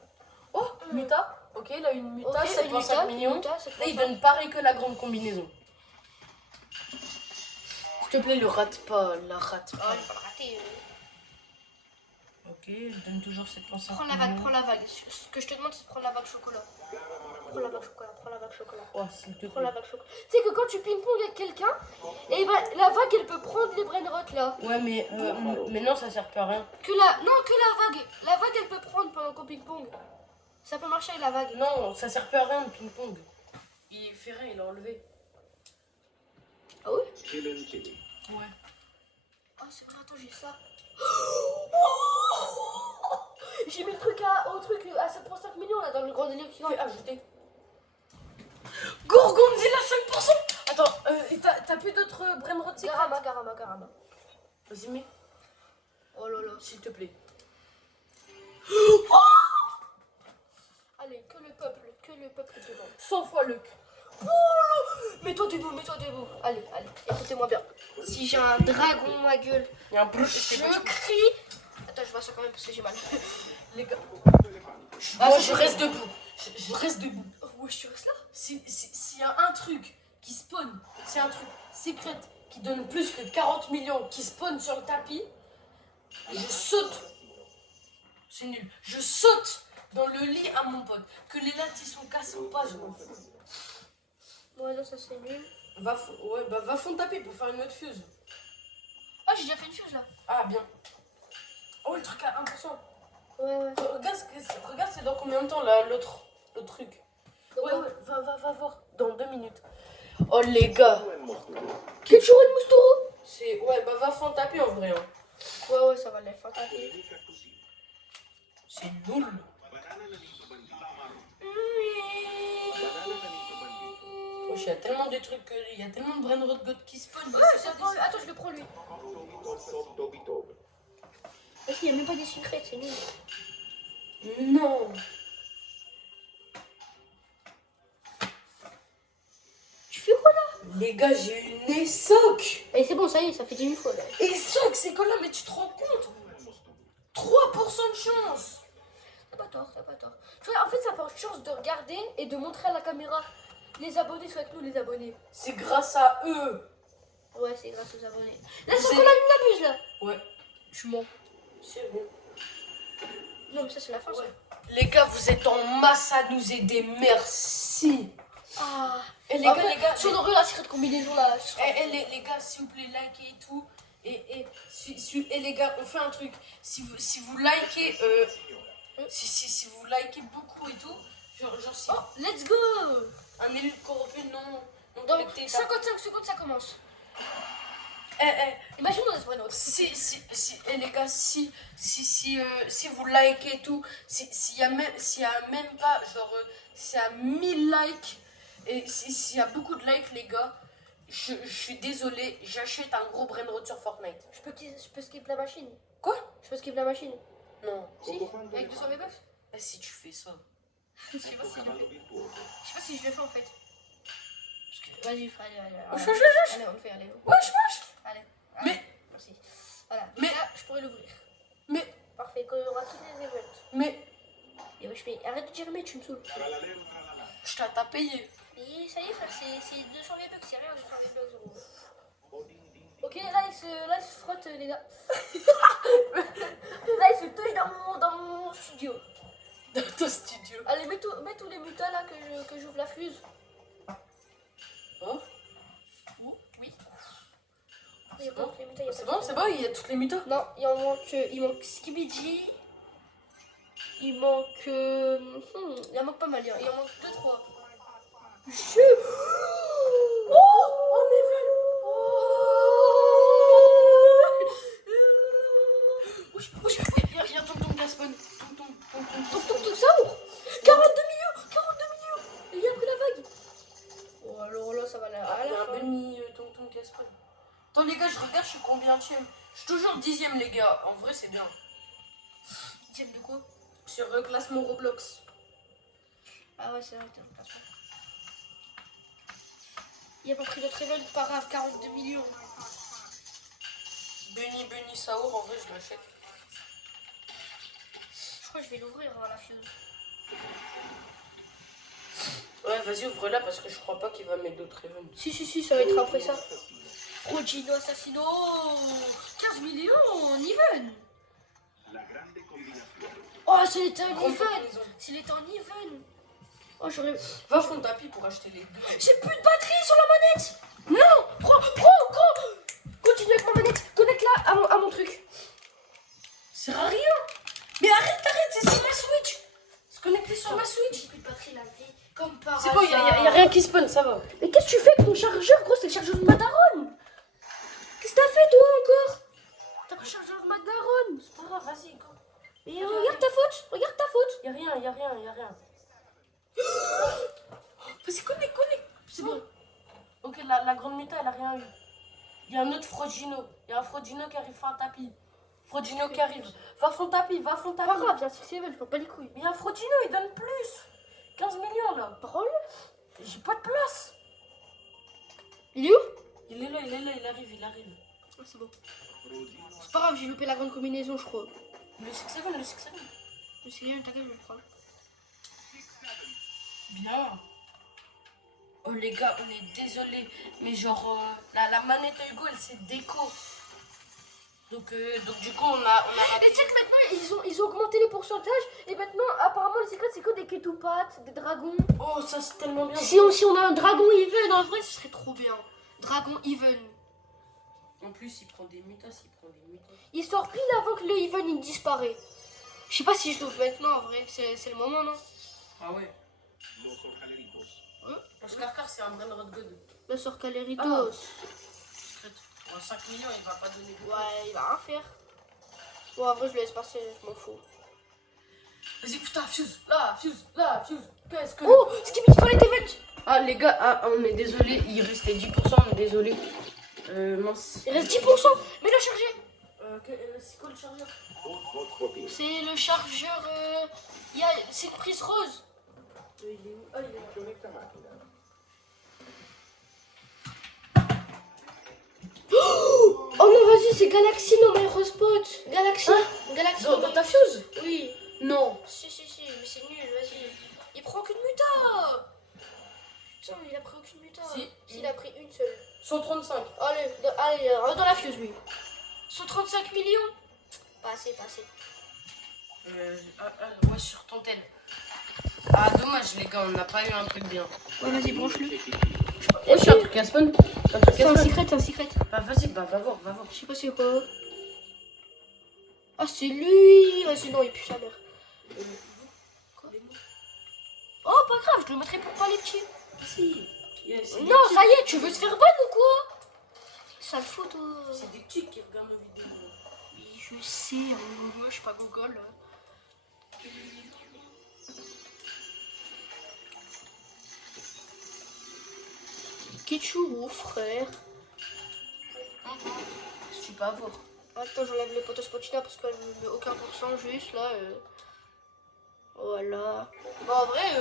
Oh, muta. Ok, il a une muta, Ok, 7,5 millions. une muta, 7,5. Là, il donne pareil que la grande combinaison. S'il te plaît, le rate pas, la rate Ah, pas. j'ai pas le raté. Ok, donne toujours 7%. Prends la vague, prends la vague. Ce que je te demande, c'est de prendre la vague chocolat. Prends la vague chocolat, prends la vague chocolat. Oh, s'il te Prends la plaît. vague chocolat. Tu sais que quand tu ping-pong avec quelqu'un, et ben la vague elle peut prendre les brainrots là. Ouais, mais non, ça sert plus à rien. Non, que la vague. La vague elle peut prendre pendant qu'on ping-pong. Ça peut marcher avec la vague. Non, ça sert plus à rien le ping-pong. Il fait rien, il a enlevé. Ah oui? Ouais. Ah c'est vrai, attends, j'ai ça. J'ai mis le truc au truc à 7,5 millions là dans le grand délire qui va. Fais ajouter. Gorgonzilla 5%. Attends, t'as plus d'autres brainrot secrets? Garama. Vas-y, mets. Oh là là. S'il te plaît. Allez, que le peuple demande. 100 fois le cul. Mets-toi debout. Allez, écoutez-moi bien. Si j'ai un dragon ma gueule, Il y a un bruit. je crie. Attends, je vois ça quand même parce que j'ai mal. Les gars. Ah, Moi, je reste debout. Je reste debout. Oh, ouais, je reste là. S'il y a un truc qui spawn, c'est un truc secret qui donne plus que 40 millions qui spawn sur le tapis, je saute. C'est nul. Je saute dans le lit à mon pote. Que les lattes ils sont cassés ou pas, je m'en fous. Ouais, là, ça c'est nul. Va fond de tapis pour faire une autre fuse. Ah, j'ai déjà fait une chose là. Ah, bien. Oh, le truc à 1%. Ouais. Regarde, c'est dans combien de temps là, l'autre truc. Ouais, va voir. Dans 2 minutes. Oh, les gars. Quel jour le moustoro? Ouais, va fond de tapis en vrai. Hein. Ouais, ça va les faire taper. C'est nul. Wesh, il y a tellement de trucs, il y a tellement de brainrot god qui spawn. Attends, je le prends lui. Parce qu'il n'y a même pas des secrets, c'est nul. Non. Tu fais quoi là? Les gars, j'ai une ESOC. Et c'est bon, ça y est, ça fait 10 000 fois là. ESOC, c'est quoi là? Mais tu te rends compte? 3% de chance. T'as pas tort. Tu vois, en fait, ça porte chance de regarder et de montrer à la caméra. Les abonnés sont avec nous, les abonnés. C'est grâce à eux. Ouais, c'est grâce aux abonnés. Là, Vous c'est êtes- qu'on a une abuse là. Ouais, Tu mens. c'est bon. Non, mais ça, c'est la fin. ça. Ouais. Les gars, vous êtes en masse à nous aider. Merci. Ah. Et Après, les gars, si on aurait eu la secret combinaison là. ce sera- les gars, s'il vous plaît, likez et tout. Et les gars, on fait un truc. Si vous likez, si vous likez beaucoup et tout, genre si Oh, let's go. un élu corrompu non Dans collecté, 55 secondes, ça commence. Eh, Imagine on est sur si les gars, si vous likez et tout, s'il y a même pas genre s'il y a 1000 likes et s'il y a beaucoup de likes les gars, je suis désolé, j'achète un gros brainrot sur Fortnite. Je peux skip la machine. Quoi? Je peux skip la machine. Non. Si, avec 200 V-Bucks. Eh, si tu fais ça. Je sais pas si je le fais. Je sais pas si je le fais en fait. Vas-y, allez. Wesh. Allez, on le fait, allez. Wesh. Allez. Mais- Merci. Voilà. Mais- Là, je pourrais l'ouvrir. Mais Parfait, quand il y aura tous les events. mais Et wesh, mais arrête de dire mais tu me saoules. t'as payé. Et ça y est, frère, c'est 200 V-Bucks, c'est rien, 200 V-Bucks, gros. Ok, là, il se frotte, les gars. Là, il se touche dans mon studio. Dans ton studio. Allez, mets tous les mutas là que j'ouvre la fuse. Oh, Oui. Il y a pas toutes les mutas, il y a c'est pas bon, toutes c'est bon, il y a toutes les mutas. Non, il manque Skibidi. Il manque. Il en manque pas mal, il en manque 2-3. Oh, on est venu. Wesh, il y a tonton Gaspon. Tonton Saour 42 millions. Il y a que la vague. Oh, alors là, ça va là. Il y a un béni tonton Gaspon. Attends les gars, je regarde, je suis combienième. Je suis toujours 10ème les gars. En vrai, c'est bien. 10ème de quoi? Sur classement Roblox. Ah ouais, c'est vrai, t'as un classement. Il n'y a pas pris d'autres events, pas grave, 42 millions. Béni Saour, en vrai, je l'achète. Je crois que je vais l'ouvrir la fuse. Ouais, vas-y, ouvre-la parce que je crois pas qu'il va mettre d'autres events. Si, ça va être après ça. Frogino Assassino 15 millions en even. Oh, s'il était en even. S'il était en even. Oh, j'aurais... Va fond tapis pour acheter les deux. J'ai plus de batterie sur la manette. Non, prends. Continue avec ma manette. Connecte-la à mon truc. Ça sert à rien. Mais arrête, c'est sur ma Switch. Se connecter sur ma Switch. J'ai plus de batterie la vie. Comme par C'est bon, y hasard. a rien qui spawn, ça va. Mais qu'est-ce que tu fais avec ton chargeur, gros? C'est le chargeur de ma daronne. Qu'est-ce que t'as fait, toi, encore? T'as pris le chargeur de ma daronne. C'est pas grave, vas-y, go. Mais regarde ta faute. Y'a rien. Vas-y, connecte. C'est bon. Ok, la grande muta, elle a rien eu. Il y a un autre Frogino. Il y a un Frogino qui arrive fin tapis. Frogino qui arrive. Va fond tapis. Pas grave, viens 6-7, je prends pas les couilles. Mais il y a un Frogino, il donne plus. 15 millions là. Parole. J'ai pas de place. Il est où? Il est là, il arrive. Ah, c'est bon. C'est pas grave, j'ai loupé la grande combinaison, je crois. Le 6-7. Je sais bien, t'inquiète, je vais le prendre. Bien. Oh les gars, on est désolé, mais genre la manette Hugo elle s'est déco. Donc du coup on a raté. Et tu sais que maintenant ils ont augmenté les pourcentages et maintenant apparemment les secrets c'est que des ketupates, des dragons. Oh ça c'est tellement bien. Si on a un dragon even en vrai ce serait trop bien. Dragon even. En plus il prend des mutas. Il sort pile avant que le even il disparaît. Je sais pas si je l'ouvre maintenant en vrai, c'est le moment non? Ah ouais. Parce qu'Arcar c'est un brain rot god. Là sort Caleritos. Ah. 5 millions il va pas donner de Ouais, il va rien faire. Bon en vrai je le laisse passer, je m'en fous. Vas-y putain, fuse. Qu'est-ce que... Oh, Skibidi Toilet Event. Ah les gars, on est désolé, il restait 10%, on est désolé. Mince. Il reste 10%, mais le chargeur. C'est quoi le chargeur? C'est le chargeur, c'est une prise rose. Il est où? Ah il est là. Oh non vas-y c'est Galaxy no my hotspot. Galaxy. Galaxy. Dans ta fuse? Oui. Non. Si mais c'est nul, vas-y. Il prend aucune muta. Putain il a pris aucune muta. Si. S'il a pris une seule. 135. Allez, dans la fuse lui. 135 millions. Pas assez. Ouais sur ton tel. Ah dommage les gars, on n'a pas eu un truc bien. Ouais vas-y branche-le. Oh je suis un truc à spawn. C'est un secret. Bah vas-y, va voir. Je sais pas c'est quoi. Ah c'est lui. Vas-y non il pue sa mère. Quoi? Oh pas grave, je le mettrai pour pas les petits. Si. Non ça y est, tu veux te faire ban ou quoi? Sale photo. C'est des petits qui regardent nos vidéos. Oui je sais, moi je suis pas Google. Ketchou, frère. Si tu peux avoir. Attends, j'enlève le poteau spotina parce qu'elle ne met aucun pourcent juste là. Voilà. Bon, en vrai,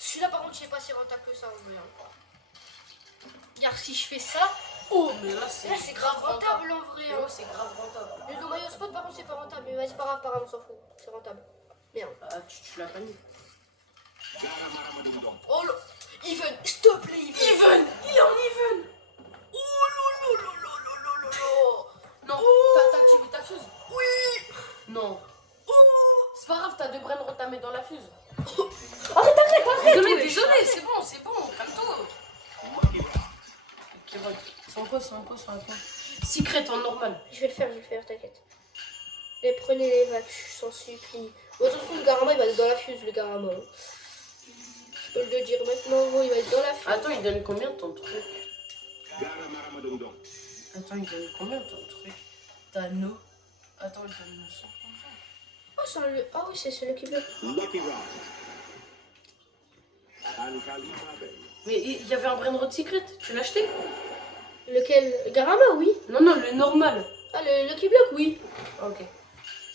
celui-là par contre, je sais pas si rentable que ça en vrai. Regarde, si je fais ça. Oh, mais là c'est grave rentable en vrai. Ouais, c'est grave rentable. Le maillot spot par contre, c'est pas rentable. Mais vas-y, pas grave, on s'en fout. C'est rentable. Merde. Ah, tu l'as pas mis. Oh là. Even, s'il te plaît, Even. Il est en even. Oh lolo. Non, t'as activé ta fuse? Oui. Non. C'est pas grave, t'as 2 brains retamés dans la fuse. Arrête. Désolé, c'est bon, calme-toi. Ok, voilà. C'est en quoi? Secret en normal. Je vais le faire, t'inquiète. Et prenez les vagues, je s'en supplie. Bon, attention, le Garama, il va être dans la fuse, le Garama. Je peux le dire maintenant, gros, il va être dans la fuse. Attends, il donne combien ton truc? Tano. Attends, il donne 135. Ah oui, c'est celui qui veut. Mais il y avait un brain rot secret, tu l'as acheté? Lequel? Le Garama, oui. Non, le normal. Ah, le Lucky Block, oui. Ok.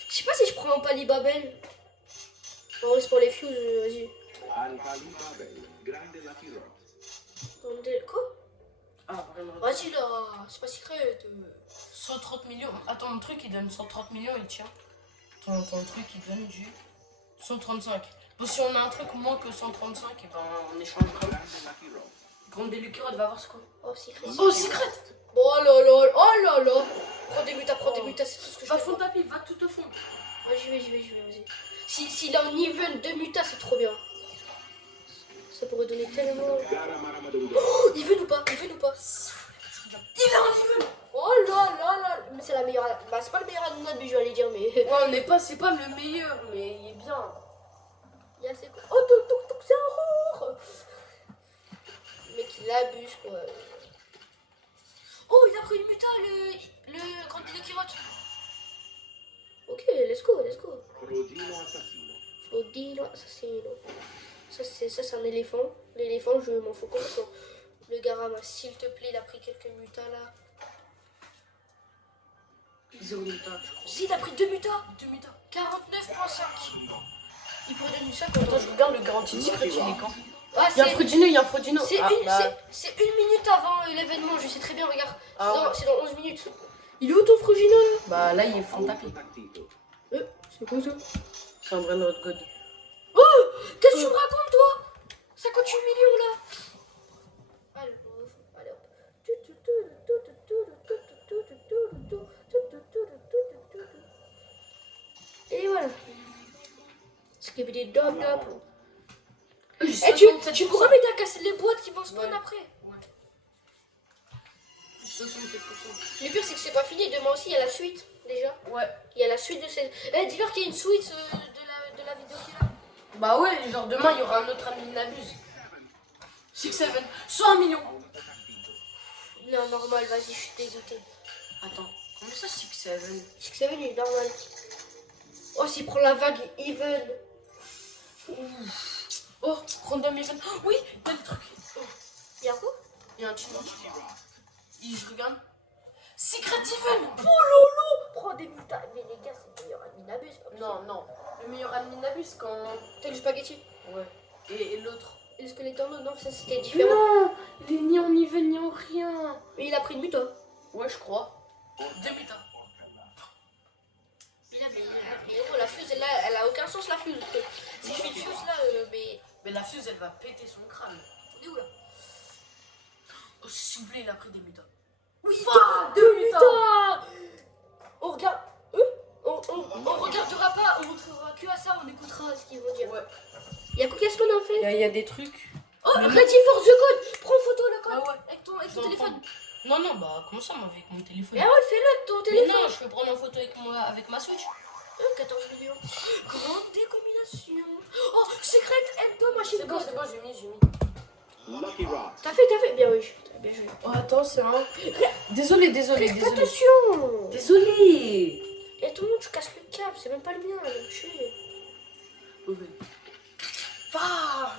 Je sais pas si je prends un pali Babel. En vrai, c'est pour les fuses, vas-y. Quoi? Ah, vraiment. Vas-y là, c'est pas secret. 130 millions. Attends, mon truc il donne 130 millions, il tient. Ton truc il donne du 135. Bon, si on a un truc moins que 135, et ben on échangera. Grande des Lucky Road, va voir ce quoi. Oh, secret. Oh, secret. Oh là là, oh là là. Prends des mutas, c'est tout ce que je Va fais. fond tapis, va tout au fond. Ouais, j'y vais, vas-y. S'il a un even 2 mutas, c'est trop bien. Ça pourrait donner tellement. Oh, even ou pas. Il est en even. Oh là là là. Mais c'est la meilleure. Bah, c'est pas le meilleur Anabi, je vais aller dire, mais. Ouais, c'est pas le meilleur, mais il est bien. Il y a c'est quoi. Oh, toc, c'est un rare. Le mec, il abuse, quoi. Oh, il a pris une muta, le grand Lucky Road. Ok, let's go. Flodino assassino. Ça, c'est un éléphant. L'éléphant, je m'en fous complètement. Le Garama, s'il te plaît, il a pris quelques mutas là. 0 mutas, je crois. Si, il a pris 2 mutas. 2 mutas. 49.5. Il pourrait donner ça Attends, je regarde le garantie de secret, il est quand? Ah, Il y a un Frodino, c'est Ah, une minute avant l'événement, je sais très bien, regarde. Ah, C'est dans 11 minutes. Il est où ton Frugino là? bah là, il est fond tapis. C'est quoi ça? C'est un Brain Road God. Qu'est-ce que tu me racontes toi? 58 millions là. Allez, hop. Et voilà. Skibidi dop dop. Eh, tu pourras m'aider à casser les boîtes qui vont spawn après. Ouais. 67%. Le pire c'est que c'est pas fini, demain aussi il y a la suite déjà. Ouais. Il y a la suite de cette. Eh, dis-leur qu'il y a une suite de la vidéo qu'il a. Bah ouais, genre demain, il y aura un autre ami Nabuse. 6-7, 100 millions. Non, normal, vas-y, je suis dégoûté. Attends, comment ça 6-7? 6-7 il est normal. Oh, s'il prend la vague even. Oh, random event. Oh, oui, il y a le truc. Oh, Il y a quoi? il y a un challenge. Je regarde. Secret event. Oh lolo! Prends des mutas. Mais les gars, c'est le meilleur ami Nabus. Non. Le meilleur ami Nabuse quand. T'as le spaghetti. Ouais. Et l'autre. Et le squelette non, ça c'était différent. Non, il est ni en even ni en rien. Mais il a pris une muta. Ouais, je crois. 2 mutas. Mais gros, la fuse, elle a aucun sens, la fuse. Si je fais une fuse là, Mais la fuse, elle va péter son crâne. On est où là? Oh, s'il vous plaît, il a pris des mutas. Oui, Fuck, 2 mutas! On regarde. On regardera pas, on montrera que à ça, on écoutera ce qu'ils vont dire. Ouais. Il y a quoi qu'à se en fait? Il y a des trucs. Oh, Mais Ready for the code! Prends photo le code! Ah ouais. Avec ton Je vais en téléphone. prendre. Non, bah, comment ça, moi, avec mon téléphone? Eh ouais, fais-le avec ton Mais téléphone. non, je peux prendre une photo avec ma Switch. 14 millions. Grande décombination. Oh, secret endo machine C'est bon, code. j'ai mis. T'as fait. Bien oui. Bien joué. Oh, attends, c'est un. Désolé. Fais attention. Désolé. Et tout le monde, tu casses le câble. C'est même pas le mien. Je suis. Va.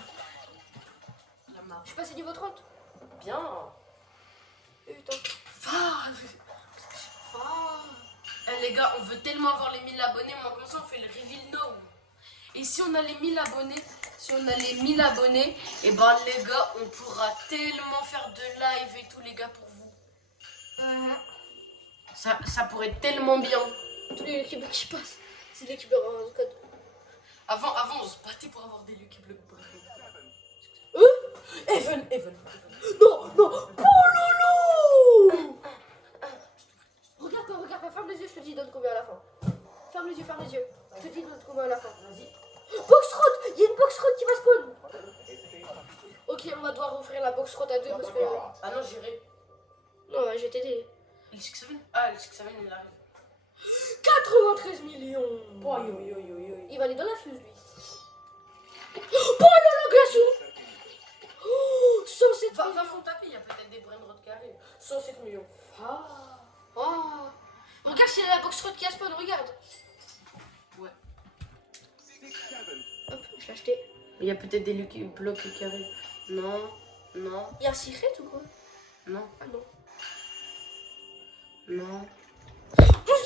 La marche. Je suis passé niveau 30. Bien. Putain. Va. Eh, les gars, on veut tellement avoir les 1000 abonnés. Moi, comme ça, on fait le reveal now. Et si on a les 1000 abonnés, et ben les gars, on pourra tellement faire de live et tout, les gars, pour vous. Ça pourrait être tellement bien. Tous les Lucky Block qui passent. C'est l'équipe de Rose code. Avant, on se battait pour avoir des Lucky Block. Even. Non. Oh lolo. Regarde pas. Ferme les yeux, je te dis, donne combien à la fin. Ferme les yeux. Je te dis, donne combien à la fin. Vas-y. Box road. Il y a une box road qui va spawn. Ok, on va devoir offrir la box road à 2 parce que. Ah non, j'irai. Non, ouais, je vais t'aider. Le 6-7 Ah, le 6-7, il arrive. 93 millions. Oh, yo. Il va aller dans la fuse, lui. Oh là là, glaçon. Oh, 107 Va millions. fond taper, il y a peut-être des brain rot qui arrivent. 107 millions. Ah. Regarde s'il y a la box road qui a spawn, regarde. Ouais. Hop, je l'ai acheté. Il y a peut-être des Lucky Block qui arrivent. Non. Il y a un secret ou quoi? Non. Ah non. 11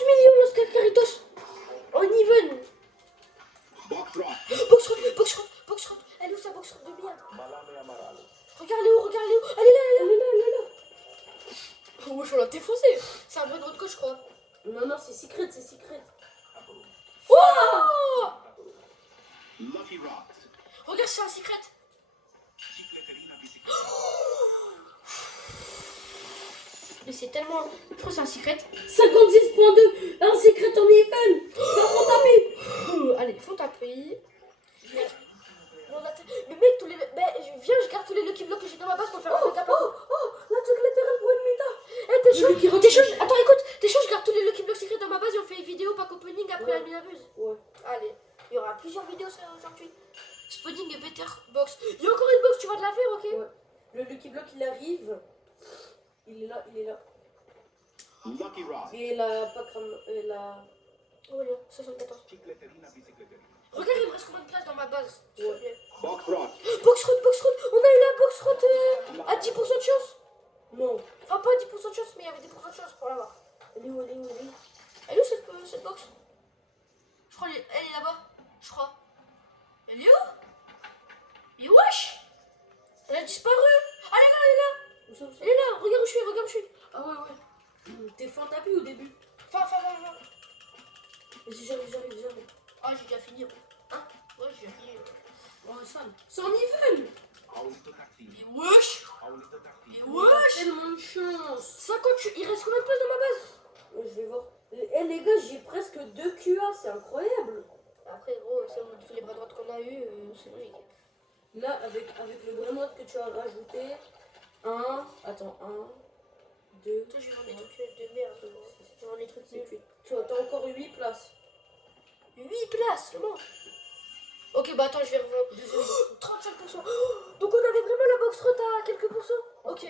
millions, Los Calcaritos. En even. Box road. Elle est où sa box road de merde? Regarde Léo. Elle est là. Oh, wesh, on l'a défoncé. C'est un bon road coach, je crois. Non, c'est secret. Oh! Regarde, c'est un secret. Mais c'est tellement. Je crois que c'est un secret. 56.2, un secret en even. Font taper. Allez, faut taper. Mec. Mais mec, tous les. Viens, je garde tous les Lucky Blocks que j'ai dans ma base pour faire un tape. La chocolatera pour une méta. Eh, t'es chaud, attends, écoute, t'es chaud, je garde tous les Lucky Blocks secrets dans ma base et on fait une vidéo pack opening après la minabuse. Ouais. Allez, il y aura plusieurs vidéos ça aujourd'hui. Spawning et better box. Il y a encore une box, tu vas te la faire, ok? Ouais. Le Lucky Block il arrive. Il est là, il est là. Lucky Rock. Et la pack et la. Oh, là, 74. Regarde, il me reste combien de place dans ma base? s'il te plaît. Box Rock. Box road, on a eu la box road à 10% de chance. Non. Enfin, pas 10% de chance, mais il y avait 10% de chance pour l'avoir. Elle est où, elle est où, elle est où? Elle est où cette box? Je crois qu'elle est là-bas, je crois. Elle est où? Mais wesh! Elle a disparu! Ah, elle est là, elle est là! Où ça, où ça? Elle est là, regarde où je suis, regarde où je suis. Ah ouais, ouais. T'es fin tapis au début? Enfin. Vas-y, j'arrive. Ah, j'ai déjà fini. Hein? Ouais, j'ai déjà fini. Oh, Sam. C'est en even. Mais wesh! Mais wesh! Tellement de chance. 50, il reste combien de place dans ma base? Ouais, je vais voir. Eh les gars, j'ai presque 2 QA, c'est incroyable. Après, gros, si on fait les bras droites qu'on a eu, c'est logique. Là, avec le vrai mode que tu as rajouté, 1, 2, Toi, je vais vendre des trucs de merde. Je vais vendre des trucs nuls. tu as encore 8 places. 8 places, seulement. Ok, bah attends, je vais revendre. 35%. Oh, donc on avait vraiment la box rot à quelques pourcents. Ok.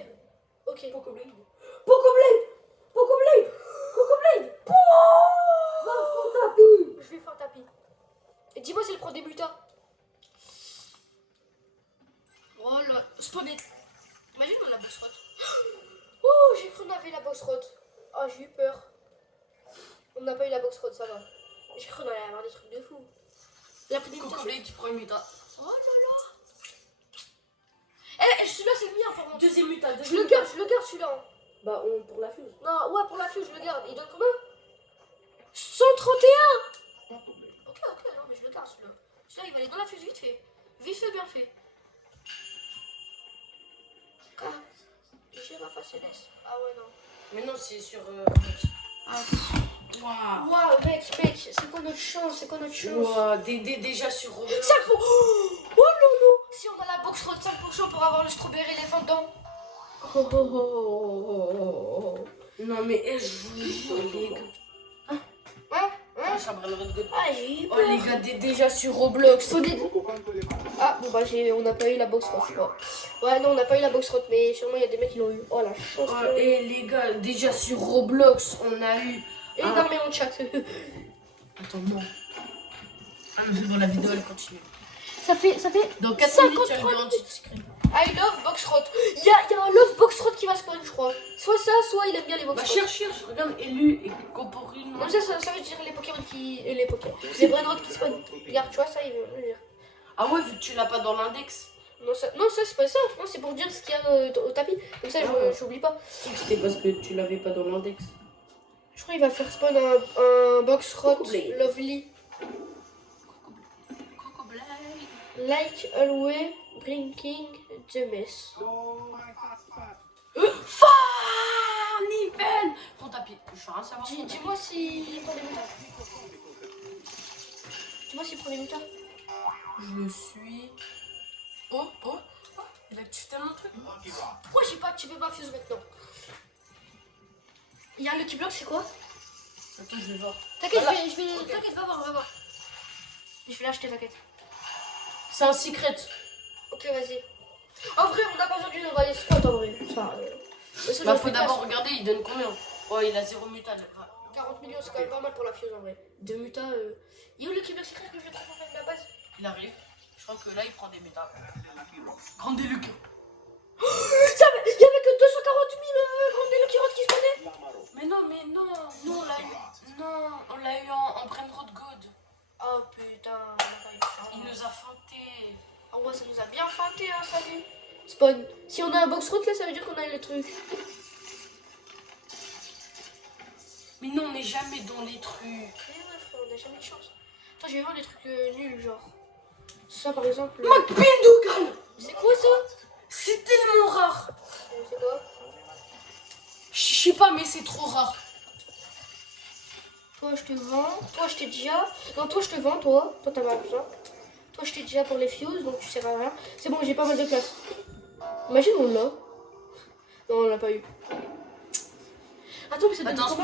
Pocoblade. Va fond tapis. Je vais faire tapis. Et dis-moi si elle prend des mutas. Oh là, spawné. Imagine on a la box rot. Oh, j'ai cru qu'on avait la box rot. Oh, j'ai eu peur. On n'a pas eu la box rot, ça va. J'ai cru qu'on allait avoir des trucs de fou. La pris des mutas. Pocoblade qui prend une muta. Oh là là. Eh, celui-là c'est le mien par contre. Deuxième muta. Je le garde celui-là. Hein. Bah, pour la fuse. Non, ouais, pour la fuse, je le garde. Il donne combien? 131. Ok, non, mais je le garde celui-là. Celui-là, il va aller dans la fuse vite fait. Vite fait, bien fait. Ah, Girafa céleste. Ah ouais, non. Mais non, c'est sur. Ah, Waouh. waouh, mec, c'est quoi notre chance? Wow, déjà sur Roblox. 5%. Oh non, non. Si on a la box road 5% pour avoir le strawberry éléphant dedans. Non, mais je vous jure, les gars. Ouais. Ça brûlerait de Ah, j'ai eu Oh, peur. les gars, déjà sur Roblox. Ah, bon, bah, on n'a pas eu la box road, je crois. Ouais, non, on n'a pas eu la box road, mais sûrement il y a des mecs qui l'ont eu. Oh la chance. Oh, et les gars, déjà sur Roblox, on a eu. Énormément de chat. Attends, non. Ah, mais c'est bon, la vidéo elle continue. Ça fait. Dans 4 minutes, tu as 53 une garantie de secret. I love box road. Il y a un love box road qui va spawn, je crois. Soit ça, soit il aime bien les box Bah, road. cherche, regarde, élu et Coporine. Comme ça veut dire les Pokémon qui. Les Pokémon. Les brain road qui spawn. Regarde, tu vois, ça, il veut le dire. Ah ouais, vu que tu l'as pas dans l'index. Non, ça c'est pas ça. Non, c'est pour dire ce qu'il y a au tapis. Comme ça, j'oublie pas. C'était parce que tu l'avais pas dans l'index. Je crois qu'il va faire spawn un box road Cocoblade. lovely. Like always, blinking the mess. Nickel. Prends tapis. Je suis rien savoir. Dis-moi s'il prend des mutas. Dis-moi s'il prend des mutas. Je suis. Oh, il active tellement de trucs. Pourquoi j'ai pas activé ma fuse maintenant? Il y a un Lucky Block, c'est quoi? Attends, je vais voir. T'inquiète, Voilà. je vais. T'inquiète, va voir. Je vais l'acheter, t'inquiète. C'est un secret. Ok, vas-y. En vrai, on n'a pas besoin d'une envoyer spot en vrai. Ça, Bah, faut d'abord regarder, il donne combien? Oh, il a 0 muta. 40 millions, c'est quand même pas mal pour la fuse en vrai. 2 mutas. Il y a où le Lucky Block secret que je vais prendre en fait de la base? Il arrive. Je crois que là, il prend des mutas. Grande des Luc. Il y avait que 240 000 grandes Lucky Road qui spawnaient. Mais non. Nous, on l'a eu. Non, on l'a eu en Brain Road God. Oh putain, on a pas eu ça. Il nous a feinté. Ah ouais, ça nous a bien feinté, hein, salut. Spawn. Si on a un box route là, ça veut dire qu'on a eu le truc. Mais non, on n'est jamais dans les trucs. Mais ouais, frère, on a jamais de chance. Attends, je vais voir des trucs nuls, genre. Ça par exemple. McPindogal. C'est quoi ça? C'est tellement rare. C'est quoi? Je sais pas, mais c'est trop rare. Toi, je te vends. Toi, je t'ai déjà. Non, toi, je te vends, toi. Toi, t'as pas besoin. Toi, je t'ai déjà pour les fuses, donc tu sers à rien. C'est bon, j'ai pas mal de place. Imagine, on l'a. Non, on l'a pas eu. Attends, mais ça donne Attends, combien?